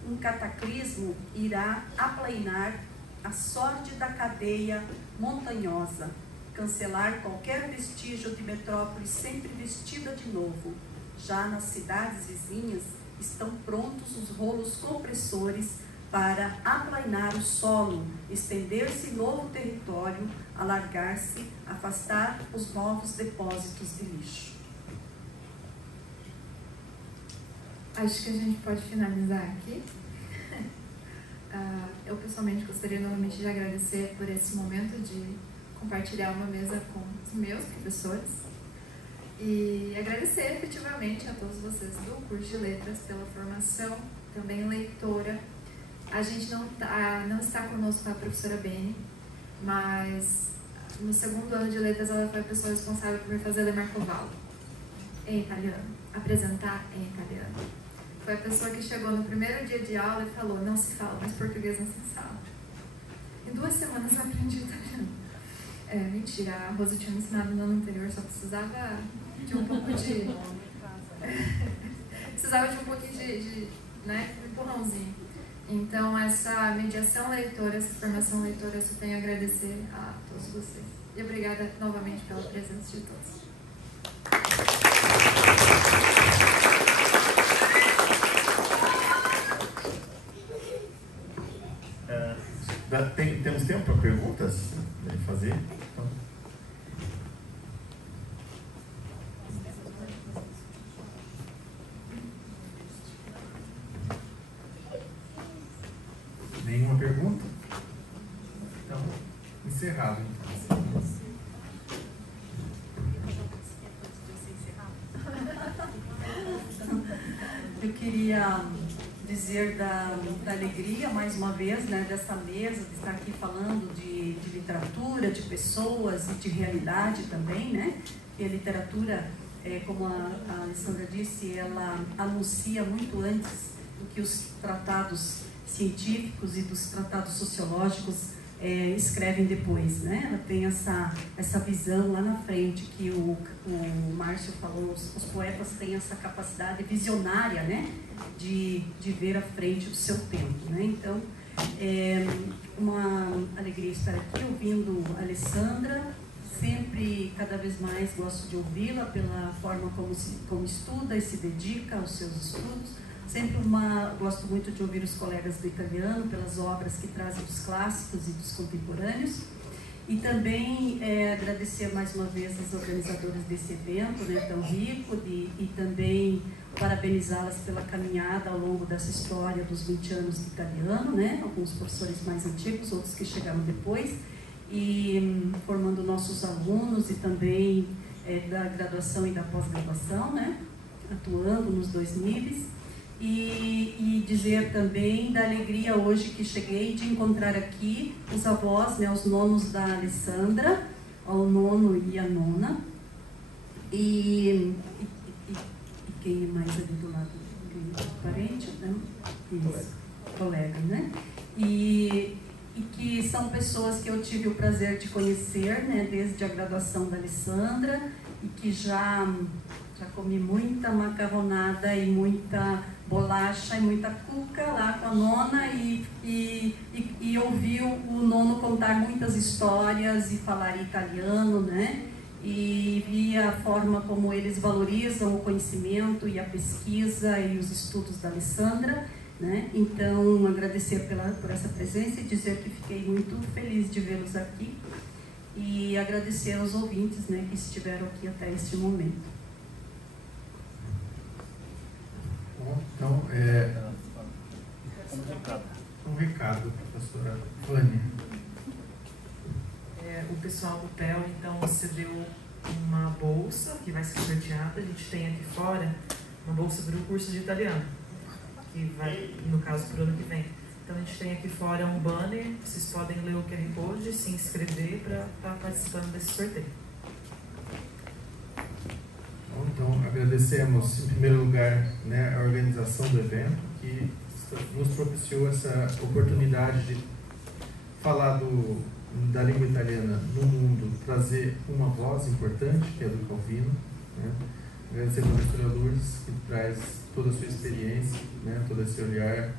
Um cataclismo irá aplainar a sórdida cadeia montanhosa, cancelar qualquer vestígio de metrópole sempre vestida de novo. Já nas cidades vizinhas estão prontos os rolos compressores para aplainar o solo, estender-se novo território, alargar-se, afastar os novos depósitos de lixo. Acho que a gente pode finalizar aqui. Eu pessoalmente gostaria novamente de agradecer por esse momento de compartilhar uma mesa com os meus professores e agradecer efetivamente a todos vocês do curso de letras pela formação, também leitora. A gente não está conosco a professora Beni, mas no segundo ano de letras ela foi a pessoa responsável por me fazer ler Marcovallo em italiano, apresentar em italiano. Foi a pessoa que chegou no primeiro dia de aula e falou: não se fala mais português nessa sala. Em 2 semanas eu aprendi italiano. Mentira, a Rosa tinha me ensinado no ano anterior, só precisava de um pouco de... precisava de um pouquinho de né, um empurrãozinho. Então, essa mediação leitora, essa formação leitora, eu só tenho a agradecer a todos vocês. E obrigada novamente pela presença de todos. Temos tempo para perguntas? Fazer? Então. Nenhuma pergunta? Então, encerrado. Eu queria dizer da alegria, mais uma vez, né, dessa mesa, de estar aqui falando de literatura, de pessoas e de realidade também, né? E a literatura, como a Alessandra disse, ela anuncia muito antes do que os tratados científicos e dos tratados sociológicos escrevem depois, né? Ela tem essa visão lá na frente que o Márcio falou, os poetas têm essa capacidade visionária, né? De ver à frente do seu tempo, né? Então, é uma alegria estar aqui ouvindo a Alessandra, sempre, cada vez mais gosto de ouvi-la pela forma como estuda e se dedica aos seus estudos. Sempre gosto muito de ouvir os colegas do italiano pelas obras que trazem dos clássicos e dos contemporâneos. E também agradecer mais uma vez aos organizadores desse evento, né, tão rico, e também parabenizá-las pela caminhada ao longo dessa história dos 20 anos de italiano, né, alguns professores mais antigos, outros que chegaram depois, e formando nossos alunos e também da graduação e da pós-graduação, né, atuando nos 2 níveis. E dizer também da alegria hoje que cheguei de encontrar aqui os avós, né, os nonos da Alessandra, o nono e a nona, e quem mais ali do lado? Parente, né? Isso, colega, né? E que são pessoas que eu tive o prazer de conhecer, né, desde a graduação da Alessandra, e que já comi muita macarronada e muita bolacha e muita cuca lá com a nona e ouvi o nono contar muitas histórias e falar italiano, né? E vi a forma como eles valorizam o conhecimento e a pesquisa e os estudos da Alessandra, né? Então, agradecer por essa presença e dizer que fiquei muito feliz de vê-los aqui e agradecer aos ouvintes, né, que estiveram aqui até este momento. Então, um recado, professora Vânia. O pessoal do PEL, então, cedeu uma bolsa que vai ser sorteada. A gente tem aqui fora uma bolsa para o curso de italiano, que vai, no caso, para o ano que vem. Então, a gente tem aqui fora um banner, vocês podem ler o QR Code, se inscrever para estar participando desse sorteio. Então, agradecemos, em primeiro lugar, né, a organização do evento, que nos propiciou essa oportunidade de falar da língua italiana no mundo, trazer uma voz importante, que é do Calvino, né? Agradecer a professora Lourdes, que traz toda a sua experiência, né, todo esse olhar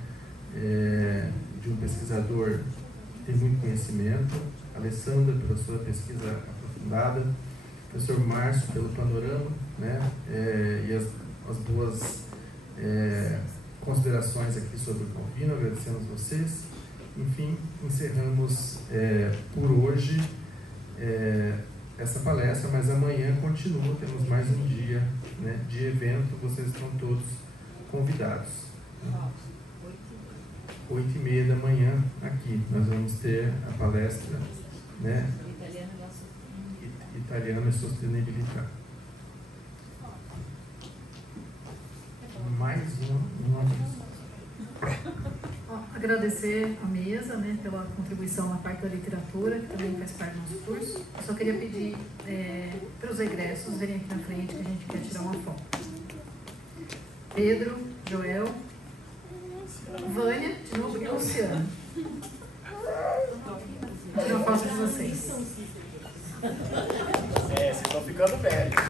de um pesquisador que tem muito conhecimento, a Alessandra, pela sua pesquisa aprofundada, o professor Márcio, pelo panorama, né, e as boas considerações aqui sobre o Calvino. Agradecemos vocês. Enfim, encerramos por hoje essa palestra, mas amanhã continua, temos mais um dia, né, de evento, vocês estão todos convidados. 8h30 da manhã aqui, nós vamos ter a palestra, né, Italiano e Sostenibilità. Mais uma agradecer a mesa, né, pela contribuição na parte da literatura, que também faz parte do nosso curso. Eu só queria pedir para os egressos virem aqui na frente, que a gente quer tirar uma foto. Pedro,